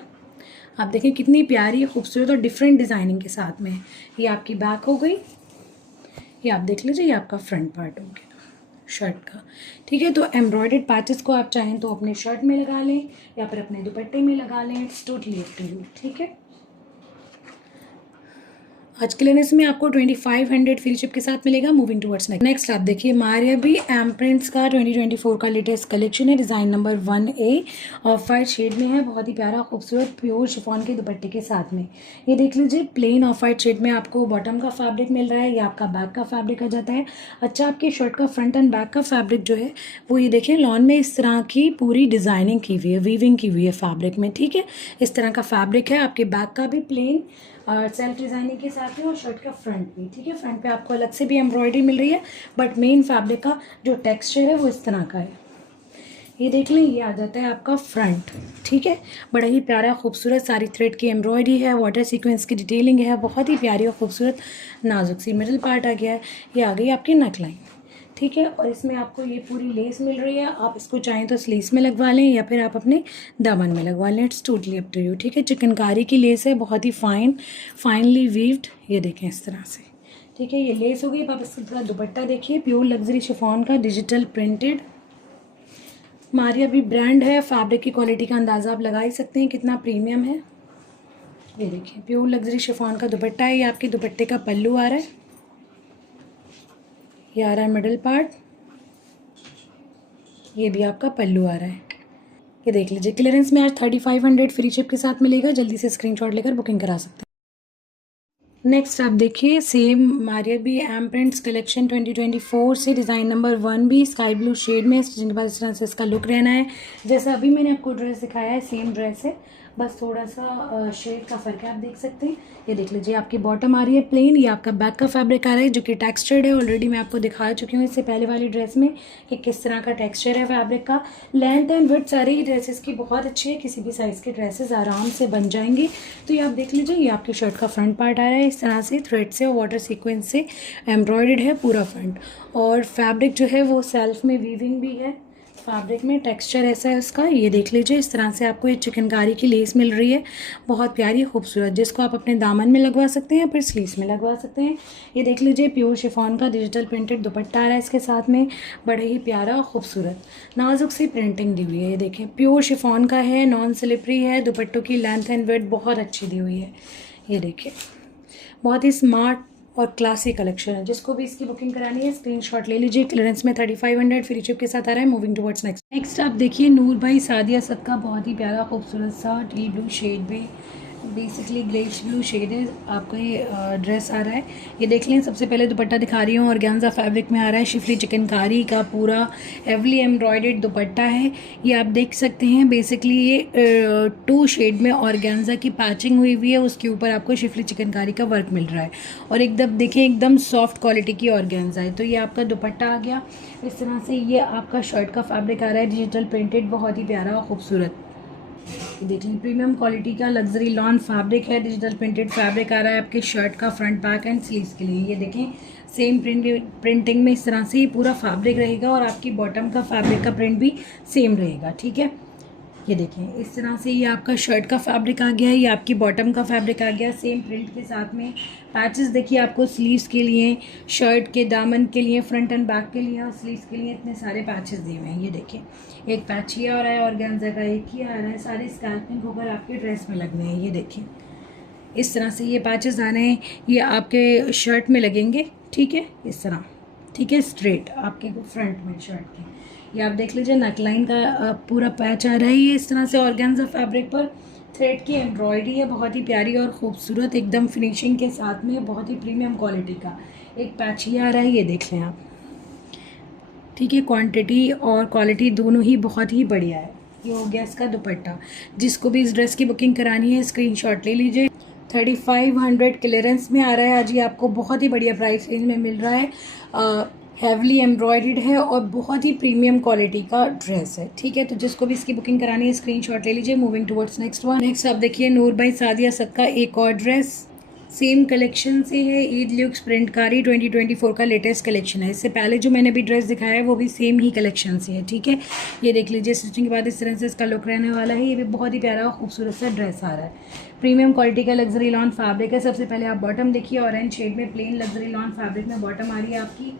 आप देखें कितनी प्यारी खूबसूरत और डिफरेंट डिज़ाइनिंग के साथ में। ये आपकी बैक हो गई। ये आप देख लीजिए ये आपका फ्रंट पार्ट हो गया शर्ट का, ठीक है। तो एम्ब्रॉयडर्ड पैचेस को आप चाहें तो अपने शर्ट में लगा लें या फिर अपने दुपट्टे में लगा लें, it's totally up to you, ठीक है। आज के लेने में आपको 2500 फ्री शिप के साथ मिलेगा। मूविंग टुवर्ड्स नेक्स्ट आप देखिए मारिया भी एम प्रिंट्स का 2024 का लेटेस्ट कलेक्शन है। Design number 1A off white shade में है, बहुत ही प्यारा खूबसूरत प्योर शिफॉन के दुपट्टे के साथ में। ये देख लीजिए प्लेन ऑफ वाइट शेड में आपको बॉटम का फैब्रिक मिल रहा है, ये आपका बैक का फैब्रिक आ जाता है। अच्छा आपकी शर्ट का फ्रंट एंड बैक का फैब्रिक जो है वो ये देखिए लॉन में इस तरह की पूरी डिज़ाइनिंग की हुई है, वीविंग की हुई है फैब्रिक में, ठीक है। इस तरह का फैब्रिक है। आपके बैक का भी प्लेन और सेल्फ डिज़ाइनिंग के साथ में और शर्ट का फ्रंट भी, ठीक है। फ्रंट पे आपको अलग से भी एम्ब्रॉयडरी मिल रही है, बट मेन फैब्रिक का जो टेक्सचर है वो इस तरह का है। ये देख लें ये आ जाता है आपका फ्रंट, ठीक है। बड़ा ही प्यारा खूबसूरत सारी थ्रेड की एम्ब्रॉयडरी है, वाटर सीक्वेंस की डिटेलिंग है, बहुत ही प्यारी और खूबसूरत नाजुक सी मिडल पार्ट आ गया है। ये आ गई आपकी नेक लाइन, ठीक है। और इसमें आपको ये पूरी लेस मिल रही है। आप इसको चाहें तो स्लीव्स में लगवा लें या फिर आप अपने दामन में लगवा लें, it's totally up to you, ठीक है। चिकनकारी की लेस है, बहुत ही फाइनली वीव्ड। ये देखें इस तरह से, ठीक है। ये लेस हो गई। आप इसका पूरा दुपट्टा देखिए प्योर लग्जरी शिफॉन का डिजिटल प्रिंटेड। मारिया भी ब्रांड है, फैब्रिक की क्वालिटी का अंदाज़ा आप लगा ही सकते हैं कितना प्रीमियम है। ये देखिए प्योर लग्जरी शिफॉन का दुपट्टा है। ये आपके दुपट्टे का पल्लू आ रहा है, ये आ रहा है मिडल पार्ट, ये भी आपका पल्लू आ रहा है। ये देख लीजिए क्लियरेंस में आज 3500 फ्री शिप के साथ मिलेगा। जल्दी से स्क्रीनशॉट लेकर बुकिंग करा सकते हैं। नेक्स्ट आप देखिए सेम मारिया भी एम प्रिंट्स कलेक्शन 2024 से design number 1B sky blue shade में। स्टिचिंग के बाद इस तरह से इसका लुक रहना है। जैसा अभी मैंने आपको ड्रेस दिखाया है सेम ड्रेस है, बस थोड़ा सा शेड का फ़र्क है, आप देख सकते हैं। ये देख लीजिए आपकी बॉटम आ रही है प्लेन, ये आपका बैक का फैब्रिक आ रहा है जो कि टेक्सचर्ड है। ऑलरेडी मैं आपको दिखा चुकी हूँ इससे पहले वाली ड्रेस में कि किस तरह का टेक्सचर है फैब्रिक का। लेंथ एंड विड्थ सारी ही ड्रेसेस की बहुत अच्छी है, किसी भी साइज़ के ड्रेसेस आराम से बन जाएंगे। तो ये आप देख लीजिए ये आपकी शर्ट का फ्रंट पार्ट आ रहा है इस तरह से थ्रेड से और वाटर सीक्वेंस से एम्ब्रॉयडर्ड है पूरा फ्रंट। और फैब्रिक जो है वो सेल्फ में वीविंग भी है, फैब्रिक में, टेक्सचर ऐसा है उसका, ये देख लीजिए। इस तरह से आपको ये चिकनकारी की लेस मिल रही है, बहुत प्यारी खूबसूरत, जिसको आप अपने दामन में लगवा सकते हैं या फिर स्लीव्स में लगवा सकते हैं। ये देख लीजिए, प्योर शिफॉन का डिजिटल प्रिंटेड दुपट्टा आ रहा है इसके साथ में, बड़े ही प्यारा और खूबसूरत नाजुक सी प्रिंटिंग दी हुई है। ये देखें, प्योर शिफॉन का है, नॉन स्लिपरी है, दुपट्टों की लेंथ एंड वेथ बहुत अच्छी दी हुई है। ये देखिए, बहुत ही स्मार्ट और क्लासी कलेक्शन है। जिसको भी इसकी बुकिंग करानी है स्क्रीनशॉट ले लीजिए। क्लियरेंस में 3500 फ्री शिप के साथ आ रहा है। मूविंग टुवर्ड्स नेक्स्ट आप देखिए, नूर भाई सादिया सद का बहुत ही प्यारा खूबसूरत सा टी ब्लू शेड में, बेसिकली ग्रेश ब्लू शेड है आपका ये ड्रेस आ रहा है। ये देख लें, सबसे पहले दुपट्टा दिखा रही हूँ, ऑर्गेन्जा फैब्रिक में आ रहा है, शिफली चिकनकारी का पूरा हेवली एम्ब्रॉयडर्ड दुपट्टा है। ये आप देख सकते हैं, बेसिकली ये 2 शेड में ऑर्गेन्जा की पैचिंग हुई हुई है, उसके ऊपर आपको शिफली चिकनकारी का वर्क मिल रहा है और एकदम देखिए एकदम सॉफ्ट क्वालिटी की ऑर्गेन्जा है। तो ये आपका दुपट्टा आ गया इस तरह से। ये आपका शर्ट का फैब्रिक आ रहा है डिजिटल प्रिंटेड, बहुत ही प्यारा और खूबसूरत। देख लीजिए, प्रीमियम क्वालिटी का लग्जरी लॉन फैब्रिक है, डिजिटल प्रिंटेड फैब्रिक आ रहा है आपके शर्ट का फ्रंट बैक एंड स्लीव्स के लिए। ये देखें, सेम प्रिंटिंग में इस तरह से ये पूरा फैब्रिक रहेगा और आपकी बॉटम का फैब्रिक का प्रिंट भी सेम रहेगा, ठीक है। ये देखें, इस तरह से ये आपका शर्ट का फैब्रिक आ गया है, ये आपकी बॉटम का फैब्रिक आ गया सेम प्रिंट के साथ में। पैचेस देखिए, आपको स्लीव्स के लिए, शर्ट के दामन के लिए, फ्रंट एंड बैक के लिए और स्लीव्स के लिए इतने सारे पैचेस दिए हुए हैं। ये देखिए, एक पैच ये आ रहा है ऑर्गेन्जा का, एक ही आ रहा है, सारे स्कैल्पिंग होकर आपके ड्रेस में लगने हैं। ये देखिए, इस तरह से ये पैचेस आ रहे हैं, ये आपके शर्ट में लगेंगे, ठीक है, इस तरह, ठीक है, स्ट्रेट आपके फ्रंट में शर्ट के। ये आप देख लीजिए, नेकलाइन का पूरा पैच आ रहा है, ये इस तरह से ऑर्गेन्जा फैब्रिक पर थ्रेड की एम्ब्रॉयडरी है, बहुत ही प्यारी और खूबसूरत, एकदम फिनिशिंग के साथ में, बहुत ही प्रीमियम क्वालिटी का एक पैच ये आ रहा है। ये देख लें आप, ठीक है, क्वांटिटी और क्वालिटी दोनों ही बहुत ही बढ़िया है। ये हो गया इसका दुपट्टा। जिसको भी इस ड्रेस की बुकिंग करानी है स्क्रीनशॉट ले लीजिए। 3500 क्लियरेंस में आ रहा है आज, ये आपको बहुत ही बढ़िया प्राइस रेंज में मिल रहा है। हैवली एम्ब्रॉयडर्ड है और बहुत ही प्रीमियम क्वालिटी का ड्रेस है, ठीक है। तो जिसको भी इसकी बुकिंग करानी है स्क्रीनशॉट ले लीजिए। Moving towards next one. Next आप देखिए, नूर भाई सादिया सद का एक और ड्रेस सेम कलेक्शन से है, ईद लुक्स प्रिंटकारी 2024 का लेटेस्ट कलेक्शन है। इससे पहले जो मैंने भी ड्रेस दिखाया है वो भी सेम ही कलेक्शन से है, ठीक है। ये देख लीजिए, स्टिचिंग के बाद इस तरह से इसका लुक रहने वाला है। ये भी बहुत ही प्यारा और खूबसूरत सा ड्रेस आ रहा है, प्रीमियम क्वालिटी का लग्जरी लॉन फैब्रिक है। सबसे पहले आप बॉटम देखिए, ऑरेंज शेड में प्लेन लग्जरी लॉन फैब्रिक में बॉटम आ रही है आपकी।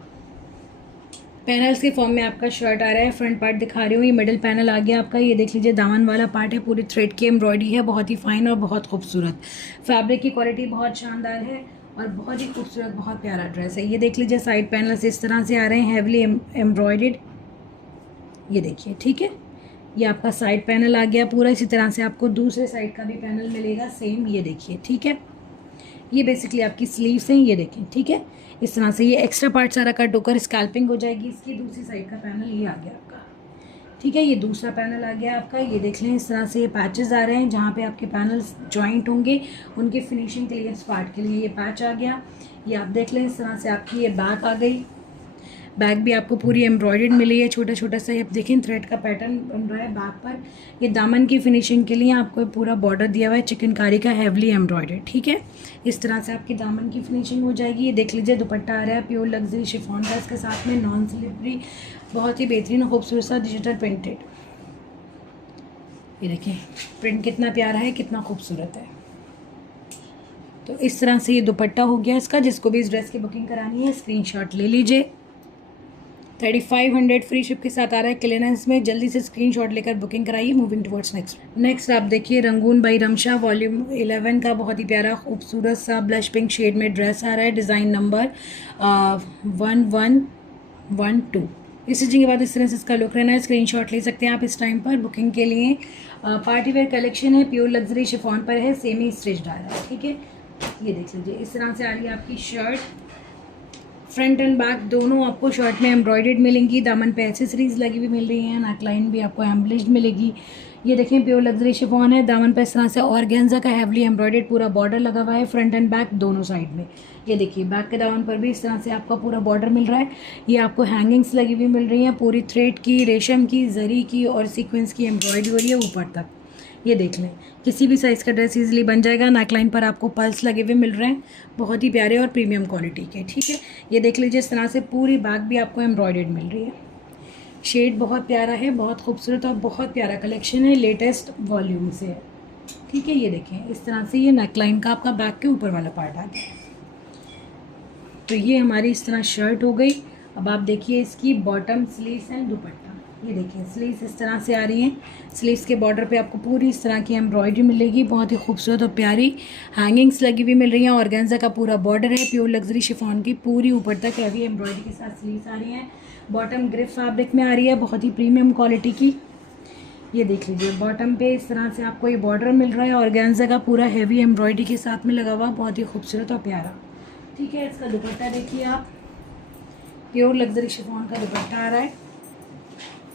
पैनल्स के फॉर्म में आपका शर्ट आ रहा है, फ्रंट पार्ट दिखा रही हूँ, ये मिडिल पैनल आ गया आपका। ये देख लीजिए, दामन वाला पार्ट है, पूरी थ्रेड की एम्ब्रॉयडरी है, बहुत ही फाइन और बहुत खूबसूरत। फैब्रिक की क्वालिटी बहुत शानदार है और बहुत ही खूबसूरत, बहुत प्यारा ड्रेस है। ये देख लीजिए, साइड पैनल्स इस तरह से आ रहे हैं, हैवली एम्ब्रॉयडर्ड। ये देखिए, ठीक है, ये आपका साइड पैनल आ गया पूरा। इसी तरह से आपको दूसरे साइड का भी पैनल मिलेगा सेम, ये देखिए, ठीक है। ये बेसिकली आपकी स्लीव्स हैं, ये देखें, ठीक है। इस तरह से ये एक्स्ट्रा पार्ट सारा कट होकर स्कैल्पिंग हो जाएगी। इसकी दूसरी साइड का पैनल ये आ गया आपका, ठीक है। ये दूसरा पैनल आ गया आपका। ये देख लें, इस तरह से ये पैचेस आ रहे हैं, जहाँ पे आपके पैनल्स जॉइंट होंगे उनके फिनिशिंग के लिए, इस पार्ट के लिए ये पैच आ गया। ये आप देख लें, इस तरह से आपकी ये बैक आ गई। बैक भी आपको पूरी एम्ब्रॉयडर्ड मिली है, छोटा छोटा सा ये देखें थ्रेड का पैटर्न बन रहा है बैक पर। ये दामन की फिनिशिंग के लिए आपको पूरा बॉर्डर दिया हुआ है चिकनकारी का, हैवली एम्ब्रॉयडर्ड, ठीक है। इस तरह से आपकी दामन की फिनिशिंग हो जाएगी। ये देख लीजिए, दुपट्टा आ रहा है प्योर लग्जरी शिफॉन का, इसके साथ में नॉन स्लिपरी, बहुत ही बेहतरीन खूबसूरत सा डिजिटल प्रिंटेड। ये देखें, प्रिंट कितना प्यारा है, कितना खूबसूरत है। तो इस तरह से ये दुपट्टा हो गया इसका। जिसको भी इस ड्रेस की बुकिंग करानी है स्क्रीनशॉट ले लीजिए। 3500 फ्री शिप के साथ आ रहा है क्लियरेंस में, जल्दी से स्क्रीनशॉट लेकर बुकिंग कराइए। मूविंग टुवर्ड्स नेक्स्ट आप देखिए, रंगून बाई रमशा वॉल्यूम 11 का बहुत ही प्यारा खूबसूरत सा ब्लश पिंक शेड में ड्रेस आ रहा है, डिज़ाइन नंबर 1112। इस स्टिचिंग के बाद इस तरह से इसका लुक रहना है, स्क्रीनशॉट ले सकते हैं आप इस टाइम पर बुकिंग के लिए। पार्टी वेयर कलेक्शन है, प्योर लग्जरी शिफॉन पर है, सेमी स्टिच्ड आ रहा है, ठीक है। ये देख लीजिए, इस तरह से आ रही है आपकी शर्ट, फ्रंट एंड बैक दोनों आपको शर्ट में एम्ब्रॉयडर्ड मिलेंगी, दामन पे एक्सेसरीज लगी हुई मिल रही हैं, नेकलाइन भी आपको एम्ब्लिश्ड मिलेगी। ये देखें, प्योर लग्जरी शिफॉन है, दामन पे इस तरह से ऑर्गेन्जा का हैवली एम्ब्रॉयडर्ड पूरा बॉर्डर लगा हुआ है, फ्रंट एंड बैक दोनों साइड में। ये देखिए, बैक के दामन पर भी इस तरह से आपका पूरा बॉर्डर मिल रहा है। ये आपको हैंगिंग्स लगी हुई मिल रही हैं, पूरी थ्रेड की, रेशम की, जरी की और सीक्वेंस की एम्ब्रॉयडरी हो रही है ऊपर तक। ये देख लें, किसी भी साइज़ का ड्रेस इजीली बन जाएगा। नेकलाइन पर आपको पल्स लगे हुए मिल रहे हैं, बहुत ही प्यारे और प्रीमियम क्वालिटी के, ठीक है। ये देख लीजिए, इस तरह से पूरी बैक भी आपको एम्ब्रॉयडर्ड मिल रही है। शेड बहुत प्यारा है, बहुत खूबसूरत और बहुत प्यारा कलेक्शन है, लेटेस्ट वॉल्यूम से है। ठीक है, ये देखें इस तरह से ये नेकलाइन का आपका बैक के ऊपर वाला पार्ट आ गया। तो ये हमारी इस तरह शर्ट हो गई। अब आप देखिए इसकी बॉटम, स्लीव्स एंड दुपट्टा। ये देखिए स्लीव्स इस तरह से आ रही हैं। स्लीव्स के बॉर्डर पे आपको पूरी इस तरह की एम्ब्रॉयडरी मिलेगी, बहुत ही खूबसूरत और प्यारी। हैंगिंग्स लगी हुई मिल रही हैं, ऑर्गेन्जा का पूरा बॉर्डर है, प्योर लग्जरी शिफॉन की पूरी ऊपर तक हैवी एम्ब्रॉयडरी के साथ स्लीव्स आ रही हैं। बॉटम ग्रिप फैब्रिक में आ रही है, बहुत ही प्रीमियम क्वालिटी की। ये देख लीजिए बॉटम पे इस तरह से आपको ये बॉर्डर मिल रहा है, ऑर्गेन्जा का पूरा हैवी एम्ब्रॉयडरी के साथ में लगा हुआ, बहुत ही खूबसूरत और प्यारा। ठीक है, इसका दुपट्टा देखिए आप, प्योर लग्जरी शिफॉन का दुपट्टा आ रहा है।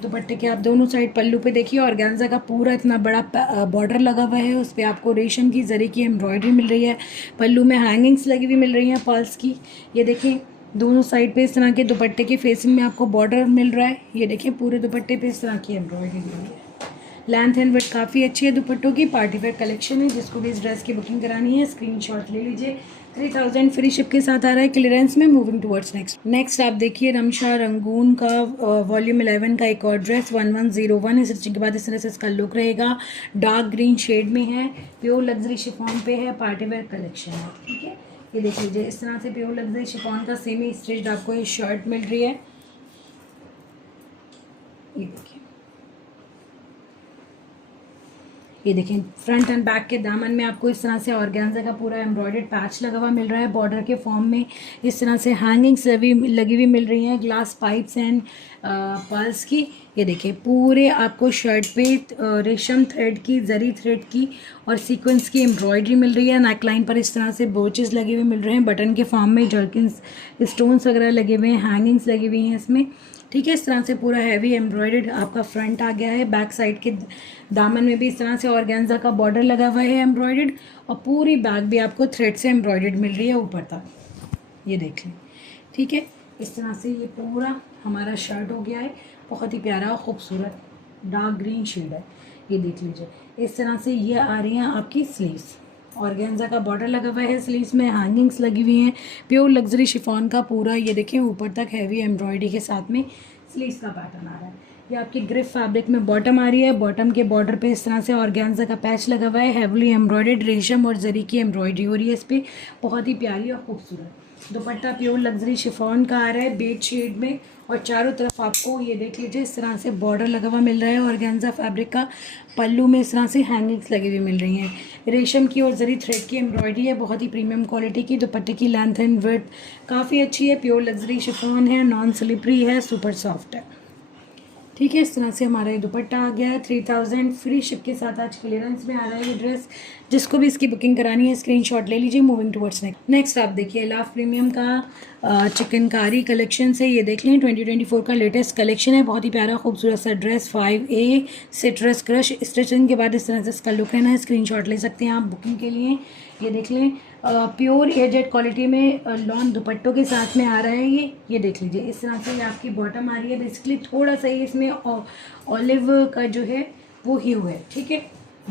दुपट्टे के आप दोनों साइड पल्लू पे देखिए ऑर्गेन्जा का पूरा इतना बड़ा बॉर्डर लगा हुआ है, उस पर आपको रेशम की जरी की एम्ब्रॉयडरी मिल रही है। पल्लू में हैंगिंग्स लगी हुई मिल रही हैं पर्ल्स की। ये देखें दोनों साइड पे इस तरह के दुपट्टे के फेसिंग में आपको बॉर्डर मिल रहा है। ये देखें पूरे दुपट्टे पे इस तरह की एम्ब्रॉयडरी मिल रही है। लेंथ एंड विड्थ काफ़ी अच्छी है दुपट्टों की, पार्टी वेयर कलेक्शन है। जिसको भी इस ड्रेस की बुकिंग करानी है स्क्रीनशॉट ले लीजिए। 3000 फ्री शिप के साथ आ रहा है क्लियरेंस में। मूविंग टुवर्ड्स नेक्स्ट आप देखिए रमशा रंगून का वॉल्यूम 11 का एक और ड्रेस 1101 है। स्टिचिंग के बाद इस तरह से इसका लुक रहेगा, डार्क ग्रीन शेड में है, प्योर लग्जरी शिफॉन पे है, पार्टी वेयर कलेक्शन है। ठीक है, ये देख लीजिए इस तरह से प्योर लग्जरी शिफॉन का सेमी स्टिच्ड आपको ये शर्ट मिल रही है। ये देखिए, ये देखें फ्रंट एंड बैक के दामन में आपको इस तरह से ऑर्गेन्जा का पूरा एम्ब्रॉयडर्ड पैच लगा हुआ मिल रहा है, बॉर्डर के फॉर्म में इस तरह से हैंगिंग्स लगी हुई मिल रही हैं, ग्लास पाइप्स एंड पर्ल्स की। ये देखिए पूरे आपको शर्ट पे रेशम थ्रेड की, जरी थ्रेड की और सीक्वेंस की एम्ब्रॉयडरी मिल रही है। नेकलाइन पर इस तरह से बोचेस लगे हुए मिल रहे हैं, बटन के फॉर्म में जर्किन्स स्टोन्स वगैरह लगे हुए हैं, हैंगिंग्स लगी हुई हैं इसमें। ठीक है, इस तरह से पूरा हैवी एम्ब्रॉयडर्ड आपका फ्रंट आ गया है। बैक साइड के दामन में भी इस तरह से ऑर्गेन्जा का बॉर्डर लगा हुआ है एम्ब्रॉयडर्ड, और पूरी बैक भी आपको थ्रेड से एम्ब्रॉयडर्ड मिल रही है ऊपर तक। ये देख लें। ठीक है, इस तरह से ये पूरा हमारा शर्ट हो गया है, बहुत ही प्यारा और खूबसूरत डार्क ग्रीन शेड है। ये देख लीजिए इस तरह से ये आ रही हैं आपकी स्लीव्स, ऑर्गेन्जा का बॉर्डर लगा हुआ है, स्लीव्स में हैंगिंग्स लगी हुई हैं, प्योर लग्जरी शिफॉन का पूरा ये देखिए ऊपर तक हैवी एम्ब्रॉयडरी के साथ में स्लीव्स का पैटर्न आ रहा है। ये आपकी ग्रिप फैब्रिक में बॉटम आ रही है, बॉटम के बॉर्डर पे इस तरह से ऑर्गेन्जा का पैच लगा हुआ है, हैवीली एम्ब्रॉयडर्ड रेशम और जरी की एम्ब्रॉयडरी हो रही है इस पर, बहुत ही प्यारी और खूबसूरत। दुपट्टा प्योर लग्जरी शिफॉन का आ रहा है बेज शेड में, और चारों तरफ आपको ये देख लीजिए इस तरह से बॉर्डर लगा हुआ मिल रहा है ऑर्गेन्जा फैब्रिक का। पल्लू में इस तरह से हैंगिंग्स लगी हुई मिल रही हैं, रेशम की और जरी थ्रेड की एम्ब्रॉयडरी है, बहुत ही प्रीमियम क्वालिटी की। दुपट्टे की लेंथ एंड विड्थ काफ़ी अच्छी है, प्योर लग्जरी शिफॉन है, नॉन स्लिपरी है, सुपर सॉफ्ट है। ठीक है, इस तरह से हमारा ये दुपट्टा आ गया है 3000 फ्री शिप के साथ। आज क्लियरेंस में आ रहा है ये ड्रेस। जिसको भी इसकी बुकिंग करानी है स्क्रीनशॉट ले लीजिए। मूविंग टुवर्ड्स नेक्स्ट आप देखिए लाफ प्रीमियम का चिकनकारी कलेक्शन से ये देख लें 2024 का लेटेस्ट कलेक्शन है, बहुत ही प्यारा खूबसूरत सा dress 5A citrus crush stitching के बाद इस तरह से इसका लुक है ना, स्क्रीनशॉट ले सकते हैं आप बुकिंग के लिए। ये देख लें प्योर एजेड क्वालिटी में लॉन दुपट्टों के साथ में आ रहा है ये देख लीजिए इस तरह से आपकी बॉटम आ रही है। बेसिकली थोड़ा सा ही इसमें ऑलिव का जो है वो ह्यू है, ठीक है,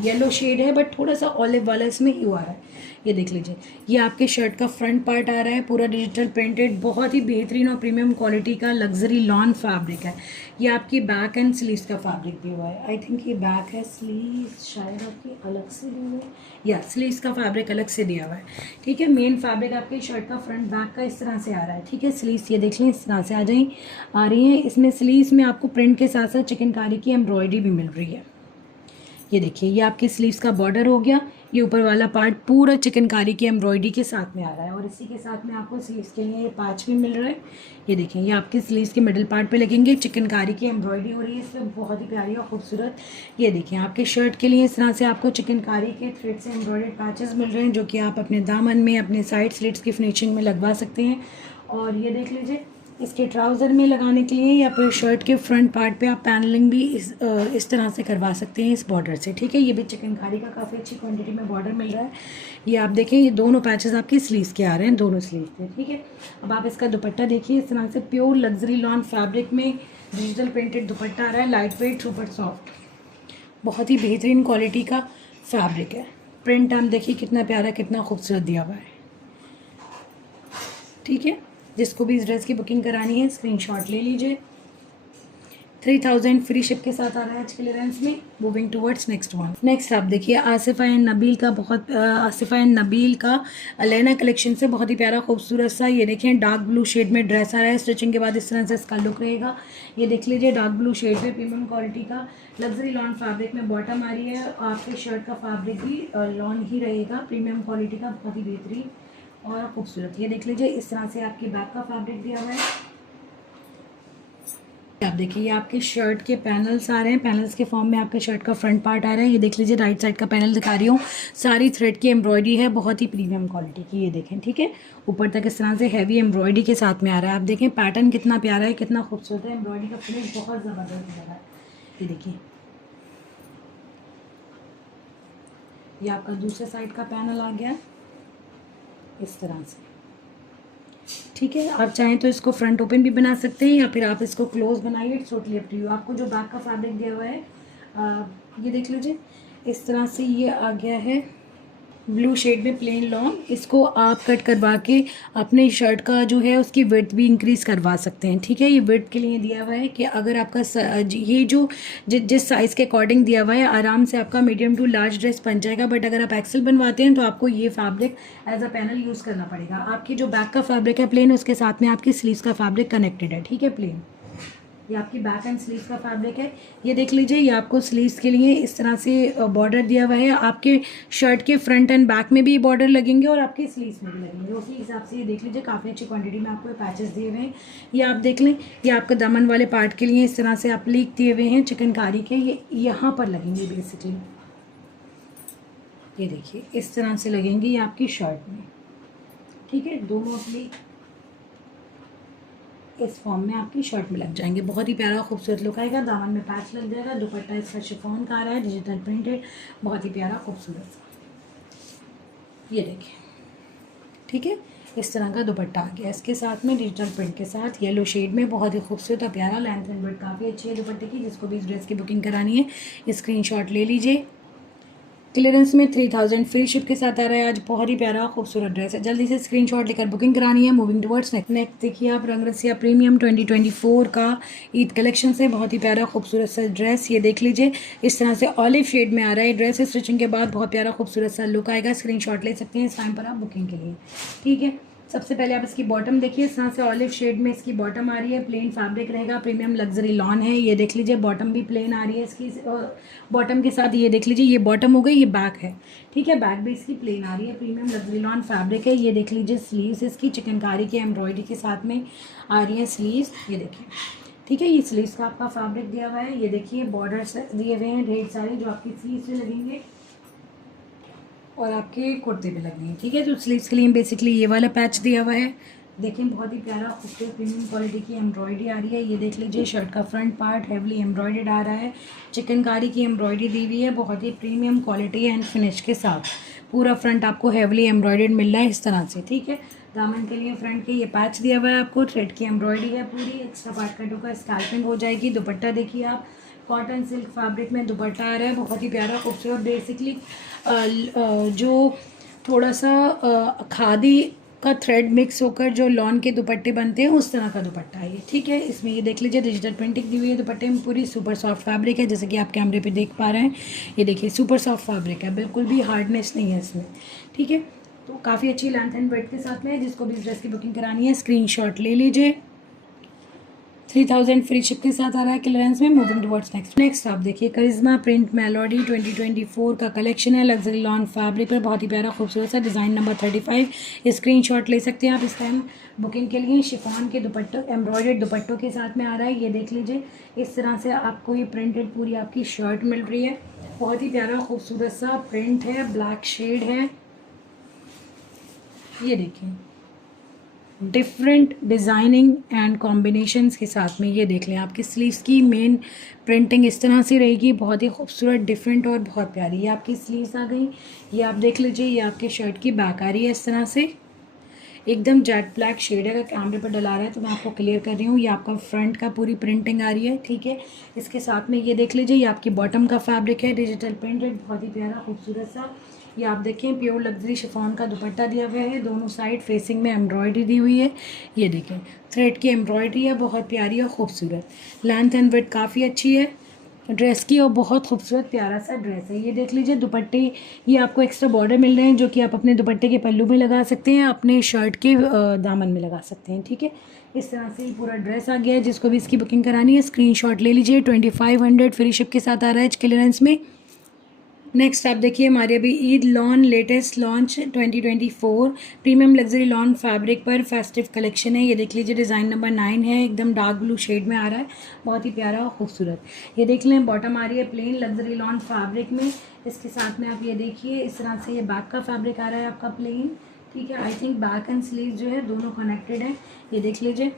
येलो शेड है बट थोड़ा सा ऑलिव वाला इसमें ह्यू आ रहा है। ये देख लीजिए ये आपके शर्ट का फ्रंट पार्ट आ रहा है, पूरा डिजिटल प्रिंटेड, बहुत ही बेहतरीन और प्रीमियम क्वालिटी का लग्जरी लॉन फैब्रिक है। ये आपकी बैक एंड स्लीव्स का फैब्रिक भी हुआ है। आई थिंक ये बैक है, स्लीव्स शायद आपकी अलग से दी हुई है, या स्लीव्स का फैब्रिक अलग से दिया हुआ है। ठीक है, मेन फैब्रिक आपके शर्ट का फ्रंट बैक का इस तरह से आ रहा है। ठीक है, स्लीव्स ये देख लें इस तरह से आ रही हैं। इसमें स्लीव्स में आपको प्रिंट के साथ साथ चिकनकारी की एम्ब्रॉयडरी भी मिल रही है। ये देखिए ये आपकी स्लीव्स का बॉर्डर हो गया, ये ऊपर वाला पार्ट पूरा चिकनकारी की एम्ब्रॉयडरी के साथ में आ रहा है, और इसी के साथ में आपको स्लीव्स के लिए ये पैच भी मिल रहा है। ये देखें ये आपके स्लीव्स के मिडिल पार्ट पे लगेंगे, चिकनकारी की एम्ब्रॉयडरी हो रही है इसमें, बहुत ही प्यारी और खूबसूरत। ये देखें आपके शर्ट के लिए इस तरह से आपको चिकनकारी के थ्रेड से एम्ब्रॉयडर्ड पैचेस मिल रहे हैं, जो कि आप अपने दामन में, अपने साइड स्लिट्स की फिनिशिंग में लगवा सकते हैं। और ये देख लीजिए इसके ट्राउज़र में लगाने के लिए या फिर शर्ट के फ्रंट पार्ट पे आप पैनलिंग भी इस तरह से करवा सकते हैं इस बॉर्डर से। ठीक है, ये भी चिकनकारी का काफ़ी अच्छी क्वांटिटी में बॉर्डर मिल रहा है। ये आप देखें ये दोनों पैचेस आपकी स्लीव्स के आ रहे हैं, दोनों स्लीव पे। ठीक है, अब आप इसका दुपट्टा देखिए इस तरह से प्योर लग्जरी लॉन फैब्रिक में डिजिटल प्रिंटेड दुपट्टा आ रहा है, लाइट वेट सुपर सॉफ्ट, बहुत ही बेहतरीन क्वालिटी का फैब्रिक है। प्रिंट आप देखिए कितना प्यारा कितना खूबसूरत दिया हुआ है। ठीक है, जिसको भी इस ड्रेस की बुकिंग करानी है स्क्रीनशॉट ले लीजिए। 3000 फ्री शिप के साथ आ रहा है आज क्लियरेंस में। Moving towards next one. Next आप देखिए आसिफा एंड नबील का अलेना कलेक्शन से बहुत ही प्यारा खूबसूरत सा, ये देखें डार्क ब्लू शेड में ड्रेस आ रहा है। स्टिचिंग के बाद इस तरह से इसका लुक रहेगा। ये देख लीजिए डार्क ब्लू शेड में प्रीमियम क्वालिटी का लग्जरी लॉन फैब्रिक में बॉटम आ रही है। आपके शर्ट का फैब्रिक भी लॉन ही रहेगा, प्रीमियम क्वालिटी का, बहुत ही बेहतरीन और खूबसूरत। ये देख लीजिए इस तरह से आपकी बैक का फैब्रिक दिया हुआ है। आप देखिए ये आपके शर्ट के पैनल्स आ रहे हैं, पैनल्स के फॉर्म में आपके शर्ट का फ्रंट पार्ट आ रहा है। ये देख लीजिए राइट साइड का पैनल दिखा रही हूँ, सारी थ्रेड की एम्ब्रॉयडरी है, बहुत ही प्रीमियम क्वालिटी की। ये देखें ठीक है, ऊपर तक इस तरह से हैवी एम्ब्रॉयडरी के साथ में आ रहा है। आप देखें पैटर्न कितना प्यारा है, कितना खूबसूरत है, एम्ब्रॉयडरी का फिनिश बहुत ज़बरदस्त लग रहा है। ये देखिए ये आपका दूसरे साइड का पैनल आ गया इस तरह से, ठीक है। आप चाहें तो इसको फ्रंट ओपन भी बना सकते हैं या फिर आप इसको क्लोज बनाइए, it's totally up to you. आपको जो बैक का फैब्रिक दिया हुआ है ये देख लीजिए इस तरह से ये आ गया है ब्लू शेड में प्लेन लॉन्ग। इसको आप कट करवा के अपने शर्ट का जो है उसकी विड्थ भी इंक्रीज़ करवा सकते हैं, ठीक है। ये विड्थ के लिए दिया हुआ है कि अगर आपका ये जो जिस साइज़ के अकॉर्डिंग दिया हुआ है आराम से आपका मीडियम टू लार्ज ड्रेस बन जाएगा। बट अगर आप एक्सेल बनवाते हैं तो आपको ये fabric as a panel use करना पड़ेगा। आपकी जो बैक का फैब्रिक है प्लेन, उसके साथ में आपकी स्लीव्स का फैब्रिक कनेक्टेड है, ठीक है। प्लेन ये आपकी बैक एंड स्लीव्स का फैब्रिक है। ये देख लीजिए ये आपको स्लीव्स के लिए इस तरह से बॉर्डर दिया हुआ है। आपके शर्ट के फ्रंट एंड बैक में भी बॉर्डर लगेंगे और आपकी स्लीव्स में भी लगेंगे, उसी हिसाब से ये देख लीजिए काफ़ी अच्छी क्वांटिटी में आपको पैचेस दिए हुए हैं। ये आप देख लें, ये आपका दामन वाले पार्ट के लिए इस तरह से आप लीक दिए हुए हैं चिकनकारी के, ये यहाँ पर लगेंगे बेसिकली। ये देखिए इस तरह से लगेंगे ये आपकी शर्ट में, ठीक है। दोनों अपनी इस फॉर्म में आपकी शर्ट में लग जाएंगे, बहुत ही प्यारा खूबसूरत लुक आएगा। दामन में पैच लग जाएगा, दुपट्टा इसका शिफॉन का आ रहा है, डिजिटल प्रिंटेड, बहुत ही प्यारा खूबसूरत सा। ये देखिए ठीक है, इस तरह का दुपट्टा आ गया इसके साथ में डिजिटल प्रिंट के साथ, येलो शेड में, बहुत ही खूबसूरत और प्यारा। लेंथ एंड विड्थ काफ़ी अच्छी है दुपट्टे की। जिसको भी इस ड्रेस की बुकिंग करानी है स्क्रीनशॉट ले लीजिए। क्लियरेंस में 3000 फ्री शिप के साथ आ रहा है आज, बहुत ही प्यारा खूबसूरत ड्रेस है। जल्दी से स्क्रीनशॉट लेकर बुकिंग करानी है। मूविंग टुवर्ड्स नेक्स्ट देखिए आप रंगरसिया प्रीमियम 2024 का ईद कलेक्शन से बहुत ही प्यारा खूबसूरत सा ड्रेस। ये देख लीजिए इस तरह से ऑलिव शेड में आ रहा है ड्रेस। स्टिचिंग के बाद बहुत प्यारा खूबसूरत सा लुक आएगा। स्क्रीनशॉट ले सकते हैं इस टाइम पर आप बुकिंग के लिए, ठीक है। सबसे पहले आप इसकी बॉटम देखिए, इस तरह से ऑलिव शेड में इसकी बॉटम आ रही है, प्लेन फैब्रिक रहेगा, प्रीमियम लग्जरी लॉन है। ये देख लीजिए बॉटम भी प्लेन आ रही है इसकी बॉटम के साथ। ये देख लीजिए ये बॉटम हो गई, ये बैक है, ठीक है। बैक भी इसकी प्लेन आ रही है, प्रीमियम लग्जरी लॉन फैब्रिक है। ये देख लीजिए स्लीव्स इसकी चिकनकारी की एम्ब्रॉयडरी के साथ में आ रही है स्लीव्स, ये देखिए, ठीक है। ये स्लीव्स का आपका फैब्रिक दिया हुआ है। ये देखिए बॉर्डर्स दिए हुए हैं ढेर सारे जो आपकी स्लीव्स से लगेंगे और आपके कुर्ते पे लगेंगे, ठीक है। तो स्लीव्स के लिए बेसिकली ये वाला पैच दिया हुआ है। देखें बहुत ही प्यारा खूबसूरत प्रीमियम क्वालिटी की एम्ब्रॉयडरी आ रही है। ये देख लीजिए शर्ट का फ्रंट पार्ट हेवली एम्ब्रॉयडर्ड आ रहा है, चिकनकारी की एम्ब्रॉयडरी दी हुई है, बहुत ही प्रीमियम क्वालिटी एंड फिनिश के साथ। पूरा फ्रंट आपको हेवली एम्ब्रॉयडर्ड मिल रहा है इस तरह से, ठीक है। दामन के लिए फ्रंट के ये पैच दिया हुआ है आपको, थ्रेड की एम्ब्रॉयडरी है पूरी, एक्स्ट्रा पार्ट कटों का स्कैल्पिंग हो जाएगी। दुपट्टा देखिए आप, कॉटन सिल्क फैब्रिक में दुपट्टा आ रहा है, बहुत ही प्यारा खूबसूरत। बेसिकली जो थोड़ा सा खादी का थ्रेड मिक्स होकर जो लॉन के दुपट्टे बनते हैं उस तरह का दुपट्टा है ये, ठीक है। इसमें ये देख लीजिए डिजिटल प्रिंटिंग दी हुई है दुपट्टे में पूरी, सुपर सॉफ्ट फैब्रिक है जैसे कि आप कैमरे पे देख पा रहे हैं। ये देखिए सुपर सॉफ्ट फैब्रिक है, बिल्कुल भी हार्डनेस नहीं है इसमें, ठीक है। तो काफ़ी अच्छी लेंथ एंड ब्रेड्थ के साथ में। जिसको भी इस ड्रेस की बुकिंग करानी है स्क्रीनशॉट ले लीजिए। 3000 फ्री शिप के साथ आ रहा है क्लियरेंस में। मूविंग टुवर्ड्स नेक्स्ट आप देखिए करिश्मा प्रिंट मेलोडी 2024 का कलेक्शन है, लग्जरी लॉन फैब्रिक पर, बहुत ही प्यारा खूबसूरत सा डिज़ाइन नंबर 35। स्क्रीनशॉट ले सकते हैं आप इस टाइम बुकिंग के लिए। शिफॉन के दुपट्टों एम्ब्रॉयडर्ड दुपट्टों के साथ में आ रहा है। ये देख लीजिए इस तरह से आपको ये प्रिंटेड पूरी आपकी शर्ट मिल रही है, बहुत ही प्यारा खूबसूरत सा प्रिंट है, ब्लैक शेड है। ये देखिए डिफरेंट डिज़ाइनिंग एंड कॉम्बिनेशंस के साथ में। ये देख लें आपकी स्लीव्स की मेन प्रिंटिंग इस तरह से रहेगी, बहुत ही खूबसूरत, डिफरेंट और बहुत प्यारी। ये आपकी स्लीव्स आ गई। ये आप देख लीजिए ये आपके शर्ट की बैक आ रही है इस तरह से। एकदम जेट ब्लैक शेड है। अगर कैमरे पर डला रहा है तो मैं आपको क्लियर कर रही हूँ। ये आपका फ्रंट का पूरी प्रिंटिंग आ रही है, ठीक है। इसके साथ में ये देख लीजिए, ये आपकी बॉटम का फैब्रिक है, डिजिटल प्रिंटेड, बहुत ही प्यारा खूबसूरत सा। ये आप देखें प्योर लग्जरी शिफॉन का दुपट्टा दिया हुआ है, दोनों साइड फेसिंग में एम्ब्रॉयडरी दी हुई है। ये देखें थ्रेड की एम्ब्रॉयडरी है, बहुत प्यारी और खूबसूरत। लेंथ एंड विड्थ काफ़ी अच्छी है ड्रेस की और बहुत खूबसूरत प्यारा सा ड्रेस है। ये देख लीजिए दुपट्टे, ये आपको एक्स्ट्रा बॉर्डर मिल रहे हैं जो कि आप अपने दुपट्टे के पल्लू में लगा सकते हैं, अपने शर्ट के दामन में लगा सकते हैं, ठीक है। इस तरह से पूरा ड्रेस आ गया है। जिसको भी इसकी बुकिंग करानी है स्क्रीनशॉट ले लीजिए। 2500 फ्री शिप के साथ आ रहा है क्लियरेंस में। नेक्स्ट आप देखिए हमारे अभी Eid lawn latest launch 2024 premium luxury lawn fabric पर फेस्टिव कलेक्शन है। ये देख लीजिए डिज़ाइन नंबर 9 है, एकदम डार्क ब्लू शेड में आ रहा है, बहुत ही प्यारा और खूबसूरत। ये देख लें बॉटम आ रही है प्लेन लग्जरी लॉन फैब्रिक में। इसके साथ में आप ये देखिए इस तरह से ये बैक का फैब्रिक आ रहा है आपका प्लेन, ठीक है। I think back and sleeve जो है दोनों कनेक्टेड है। ये देख लीजिए,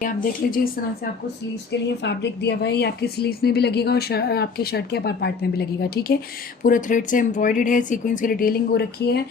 ये आप देख लीजिए इस तरह से आपको स्लीव्स के लिए फैब्रिक दिया हुआ है। ये आपकी स्लीव्स में भी लगेगा और आपके शर्ट के अपर पार्ट में भी लगेगा, ठीक है। पूरा थ्रेड से एम्ब्रॉयडर्ड है, सीक्वेंस की डिटेलिंग हो रखी है।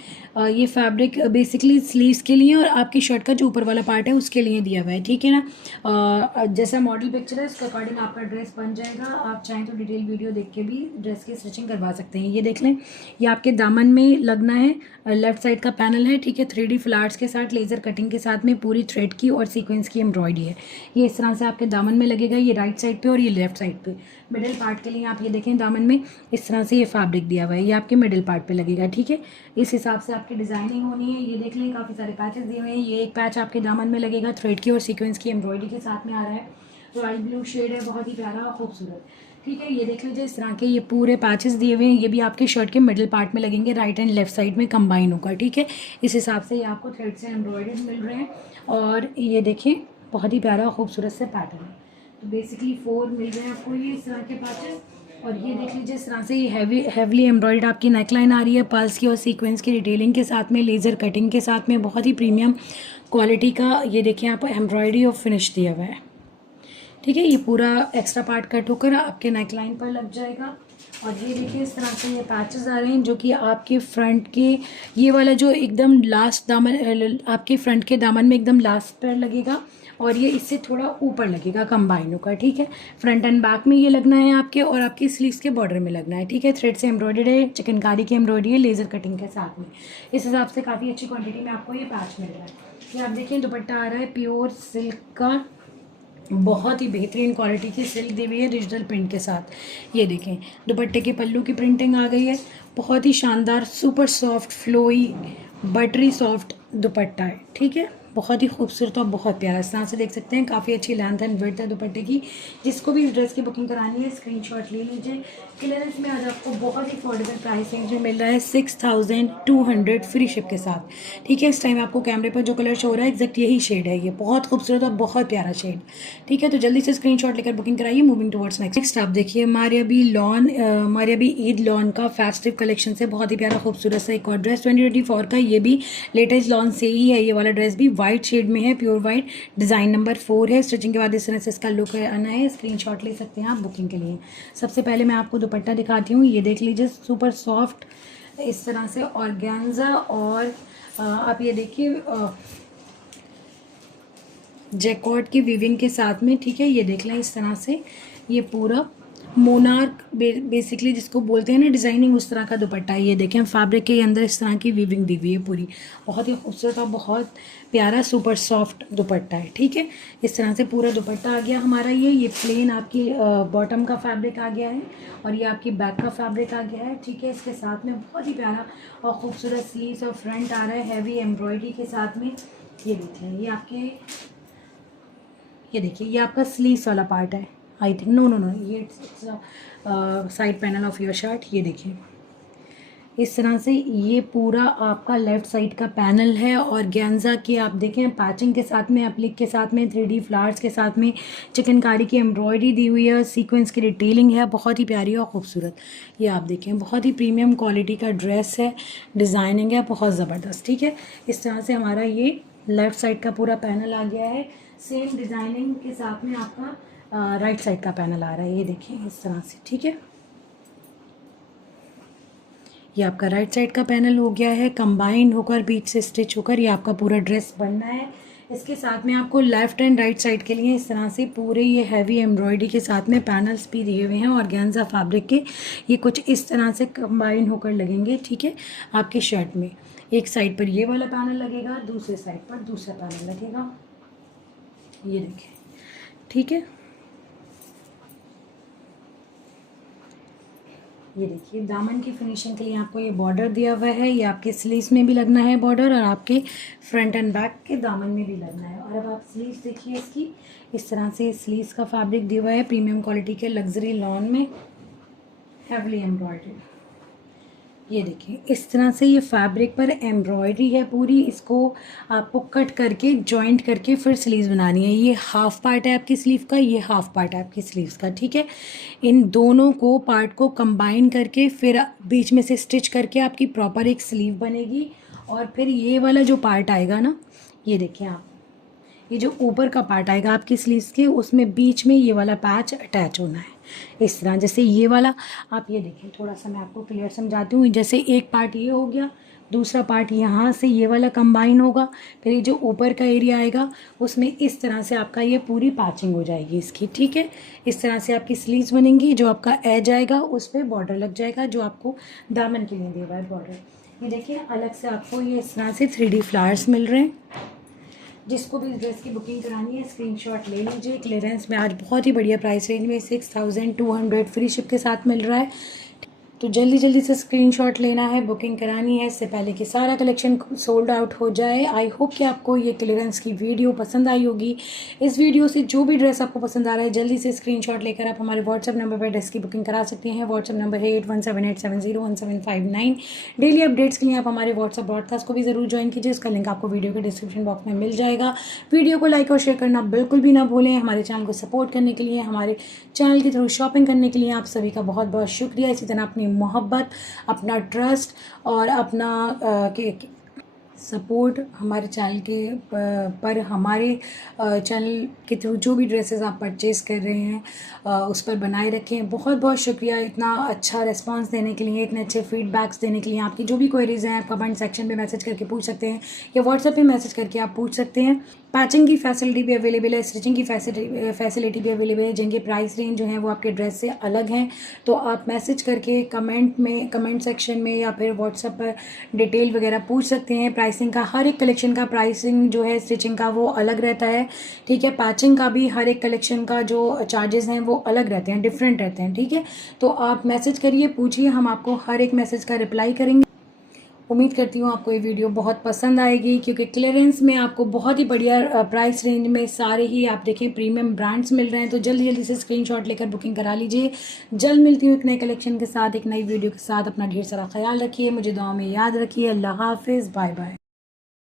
ये फैब्रिक बेसिकली स्लीव्स के लिए और आपकी शर्ट का जो ऊपर वाला पार्ट है उसके लिए दिया हुआ है, ठीक है ना। जैसा मॉडल पिक्चर है उसके अकॉर्डिंग आपका ड्रेस बन जाएगा। आप चाहें तो डिटेल वीडियो देख के भी ड्रेस की स्टिचिंग करवा सकते हैं। ये देख लें, ये आपके दामन में लगना है, लेफ्ट साइड का पैनल है, ठीक है। 3D फ्लावर्स के साथ लेज़र कटिंग के साथ में पूरी थ्रेड की और सीक्वेंस की एम्ब्रॉयडरी है। ये इस तरह से आपके दामन में लगेगा, ये राइट साइड पे और ये लेफ्ट साइड पे। मिडिल पार्ट के लिए आप ये देखें दामन में इस तरह से ये फैब्रिक दिया हुआ है, ये आपके मिडिल पार्ट पे लगेगा, ठीक है। इस हिसाब से आपकी डिज़ाइनिंग होनी है। ये देख लें काफ़ी सारे पैचेस दिए हुए हैं। ये एक पैच आपके दामन में लगेगा, थ्रेड की और सीक्वेंस की एम्ब्रॉयडरी के साथ में आ रहा है। रॉयल ब्लू शेड है, बहुत ही प्यारा और खूबसूरत, ठीक है। ये देख लीजिए इस तरह के ये पूरे पैचेस दिए हुए हैं। ये भी आपके शर्ट के मिडिल पार्ट में लगेंगे, राइट एंड लेफ्ट साइड में कंबाइन होकर, ठीक है। इस हिसाब से ये आपको थ्रेड से एम्ब्रॉयडर्ड मिल रहे हैं। और ये देखें बहुत ही प्यारा खूबसूरत से पैटर्न है। तो बेसिकली 4 मिल रहे हैं आपको ये इस तरह के पैचेस। और ये देख लीजिए इस तरह से ये हैवीली एम्ब्रॉयड आपकी नेकलाइन आ रही है, पर्ल्स की और सीक्वेंस की डिटेलिंग के साथ में, लेज़र कटिंग के साथ में, बहुत ही प्रीमियम क्वालिटी का ये देखिए यहाँ पर एम्ब्रॉयडरी और फिनिश दिया हुआ है, ठीक है। ये पूरा एक्स्ट्रा पार्ट कट होकर आपके नेकलाइन पर लग जाएगा। और ये देखिए इस तरह से ये पैचेस आ रहे हैं जो कि आपके फ्रंट के ये वाला जो एकदम लास्ट दामन आपके फ्रंट के दामन में एकदम लास्ट पर लगेगा और ये इससे थोड़ा ऊपर लगेगा कंबाइन होकर, ठीक है। फ्रंट एंड बैक में ये लगना है आपके और आपकी स्लीव्स के बॉर्डर में लगना है, ठीक है। थ्रेड से एम्ब्रॉयडर्ड है, चिकनकारी की एम्ब्रॉयडरी है, लेज़र कटिंग के साथ में। इस हिसाब से काफ़ी अच्छी क्वान्टिटी में आपको ये पैच मिल रहा है। ये आप देखिए दुपट्टा आ रहा है प्योर सिल्क का, बहुत ही बेहतरीन क्वालिटी की सिल्क दी हुई है डिजिटल प्रिंट के साथ। ये देखें दुपट्टे के पल्लू की प्रिंटिंग आ गई है, बहुत ही शानदार super soft flowy buttery soft dupatta है, ठीक है। बहुत ही खूबसूरत और बहुत प्यारा, इस तरह से देख सकते हैं काफ़ी अच्छी लेंथ एंड विड्थ है दुपट्टे की। जिसको भी इस ड्रेस की बुकिंग करानी है स्क्रीनशॉट ले लीजिए। क्लियरेंस में आज आपको बहुत ही अफोर्डेबल प्राइस रेंज में मिल रहा है 6200 फ्री शिप के साथ, ठीक है। इस टाइम आपको कैमरे पर जो कलर शो हो रहा है एग्जैक्ट यही शेड है, ये बहुत खूबसूरत और बहुत प्यारा शेड, ठीक है। तो जल्दी से स्क्रीनशॉट लेकर बुकिंग कराइए। मूविंग टुवर्ड्स नेक्स्ट आप देखिए हमारे अभी ईद लॉन का फेस्टिव कलेक्शन से बहुत ही प्यारा खूबसूरत सा एक और ड्रेस 2024 का। ये भी लेटेस्ट लॉन्च से ही है, ये वाला ड्रेस भी वाइट शेड में है, प्योर वाइट, डिज़ाइन नंबर 4 है। स्टिचिंग के बाद इस तरह से इसका लुक आना है, स्क्रीनशॉट ले सकते हैं आप बुकिंग के लिए। सबसे पहले मैं आपको दुपट्टा दिखाती हूँ। ये देख लीजिए सुपर सॉफ्ट इस तरह से ऑर्गेन्जा और आप ये देखिए जैकॉर्ड की वीविंग के साथ में, ठीक है। ये देख लें इस तरह से ये पूरा मोनार्क बेसिकली जिसको बोलते हैं ना डिज़ाइनिंग, उस तरह का दुपट्टा है। ये देखें फैब्रिक के अंदर इस तरह की वीविंग दी हुई है पूरी, बहुत ही खूबसूरत और बहुत प्यारा सुपर सॉफ्ट दुपट्टा है, ठीक है। इस तरह से पूरा दुपट्टा आ गया हमारा। ये प्लेन आपकी बॉटम का फैब्रिक आ गया है और ये आपकी बैक का फैब्रिक आ गया है, ठीक है। इसके साथ में बहुत ही प्यारा और खूबसूरत स्लीव्स और फ्रंट आ रहा है हैवी एम्ब्रॉयडरी के साथ में। ये देखें ये देखिए ये आपका स्लीव्स वाला पार्ट है, आई थिंक नो ये side panel of your shirt. ये देखिए इस तरह से ये पूरा आपका लेफ्ट साइड का पैनल है और गेंजा की आप देखें पैचिंग के साथ में, एप्लिक के साथ में, 3D फ्लावर्स के साथ में चिकनकारी की एम्ब्रॉयडरी दी हुई है, सीक्वेंस की डिटेलिंग है, बहुत ही प्यारी और खूबसूरत। ये आप देखें बहुत ही प्रीमियम क्वालिटी का ड्रेस है, डिज़ाइनिंग है बहुत ज़बरदस्त, ठीक है। इस तरह से हमारा ये लेफ़्ट साइड का पूरा पैनल आ गया है, सेम डिज़ाइनिंग के साथ में आपका राइट साइड का पैनल आ रहा है। ये देखिए इस तरह से, ठीक है। ये आपका राइट साइड का पैनल हो गया है, कंबाइन होकर बीच से स्टिच होकर ये आपका पूरा ड्रेस बनना है। इसके साथ में आपको लेफ्ट एंड राइट साइड के लिए इस तरह से पूरे ये हैवी एम्ब्रॉयडरी के साथ में पैनल्स भी दिए हुए हैं ऑर्गेन्जा फैब्रिक के। ये कुछ इस तरह से कंबाइन होकर लगेंगे, ठीक है, आपकी शर्ट में। एक साइड पर ये वाला पैनल लगेगा, दूसरे साइड पर दूसरा पैनल लगेगा, ये देखिए, ठीक है। ये देखिए दामन की फिनिशिंग के लिए आपको ये बॉर्डर दिया हुआ है, ये आपके स्लीव्स में भी लगना है बॉर्डर और आपके फ्रंट एंड बैक के दामन में भी लगना है। और अब आप स्लीव्स देखिए इसकी, इस तरह से स्लीव्स का फैब्रिक दिया हुआ है प्रीमियम क्वालिटी के लग्जरी लॉन में, हैवली एम्ब्रॉयडरी। ये देखिए इस तरह से ये फैब्रिक पर एम्ब्रॉयडरी है पूरी, इसको आपको कट करके जॉइंट करके फिर स्लीव्स बनानी है। ये हाफ पार्ट है आपकी स्लीव का, ये हाफ पार्ट है आपकी स्लीव्स का, ठीक है। इन दोनों को पार्ट को कंबाइन करके फिर बीच में से स्टिच करके आपकी प्रॉपर एक स्लीव बनेगी। और फिर ये वाला जो पार्ट आएगा ना, ये देखिए आप, ये जो ऊपर का पार्ट आएगा आपकी स्लीव्स के, उसमें बीच में ये वाला पैच अटैच होना है इस तरह। जैसे ये वाला आप ये देखिए, थोड़ा सा मैं आपको क्लियर समझाती हूँ। जैसे एक पार्ट ये हो गया, दूसरा पार्ट यहाँ से ये वाला कंबाइन होगा, फिर ये जो ऊपर का एरिया आएगा उसमें इस तरह से आपका ये पूरी पैचिंग हो जाएगी इसकी, ठीक है। इस तरह से आपकी स्लीव्स बनेंगी, जो आपका एज आएगा उस पर बॉर्डर लग जाएगा, जो आपको दामन के लिए दिया हुआ है बॉर्डर। ये देखिए अलग से आपको ये इस तरह से 3D फ्लावर्स मिल रहे हैं। जिसको भी इस ड्रेस की बुकिंग करानी है स्क्रीनशॉट ले लीजिए। क्लियरेंस में आज बहुत ही बढ़िया प्राइस रेंज में 6200 फ्री शिप के साथ मिल रहा है, तो जल्दी जल्दी से स्क्रीनशॉट लेना है, बुकिंग करानी है इससे पहले कि सारा कलेक्शन सोल्ड आउट हो जाए। आई होप कि आपको ये क्लियरेंस की वीडियो पसंद आई होगी। इस वीडियो से जो भी ड्रेस आपको पसंद आ रहा है जल्दी से स्क्रीनशॉट लेकर आप हमारे व्हाट्सअप नंबर पर ड्रेस की बुकिंग करा सकते हैं। व्हाट्सअप नंबर है 8178701759। डेली अपडेट्स के लिए आप हमारे व्हाट्सअप ब्रॉडकास्ट को भी ज़रूर ज्वाइन कीजिए, इसका लिंक आपको वीडियो के डिस्क्रिप्शन बॉक्स में मिल जाएगा। वीडियो को लाइक और शेयर करना बिल्कुल भी ना भूलें। हमारे चैनल को सपोर्ट करने के लिए, हमारे चैनल के थ्रू शॉपिंग करने के लिए आप सभी का बहुत बहुत शुक्रिया। इसी तरह अपनी मोहब्बत, अपना ट्रस्ट और अपना सपोर्ट हमारे चैनल के पर हमारे चैनल के थ्रू जो भी ड्रेसेस आप परचेज़ कर रहे हैं उस पर बनाए रखें। बहुत बहुत शुक्रिया इतना अच्छा रिस्पांस देने के लिए, इतने अच्छे फीडबैक्स देने के लिए। आपकी जो भी क्वेरीज हैं आप कमेंट सेक्शन में मैसेज करके पूछ सकते हैं या व्हाट्सएप पे मैसेज करके आप पूछ सकते हैं। पैचिंग की फैसिलिटी भी अवेलेबल है, स्टिचिंग की फैसिलिटी भी अवेलेबल है, जिनके प्राइस रेंज जो है वो आपके ड्रेस से अलग हैं। तो आप मैसेज करके कमेंट सेक्शन में या फिर व्हाट्सएप पर डिटेल वगैरह पूछ सकते हैं। प्राइसिंग का, हर एक कलेक्शन का प्राइसिंग जो है स्टिचिंग का वो अलग रहता है, ठीक है। पैचिंग का भी हर एक कलेक्शन का जो चार्जेस हैं वो अलग रहते हैं, डिफरेंट रहते हैं, ठीक है। तो आप मैसेज करिए, पूछिए, हम आपको हर एक मैसेज का रिप्लाई करेंगे। उम्मीद करती हूँ आपको ये वीडियो बहुत पसंद आएगी, क्योंकि क्लियरेंस में आपको बहुत ही बढ़िया प्राइस रेंज में सारे ही आप देखें प्रीमियम ब्रांड्स मिल रहे हैं। तो जल्दी जल्दी से स्क्रीनशॉट लेकर बुकिंग करा लीजिए। जल्द मिलती हूँ एक नए कलेक्शन के साथ, एक नई वीडियो के साथ। अपना ढेर सारा ख्याल रखिए, मुझे दुआ में याद रखिए। अल्लाह हाफिज़, बाय बाय।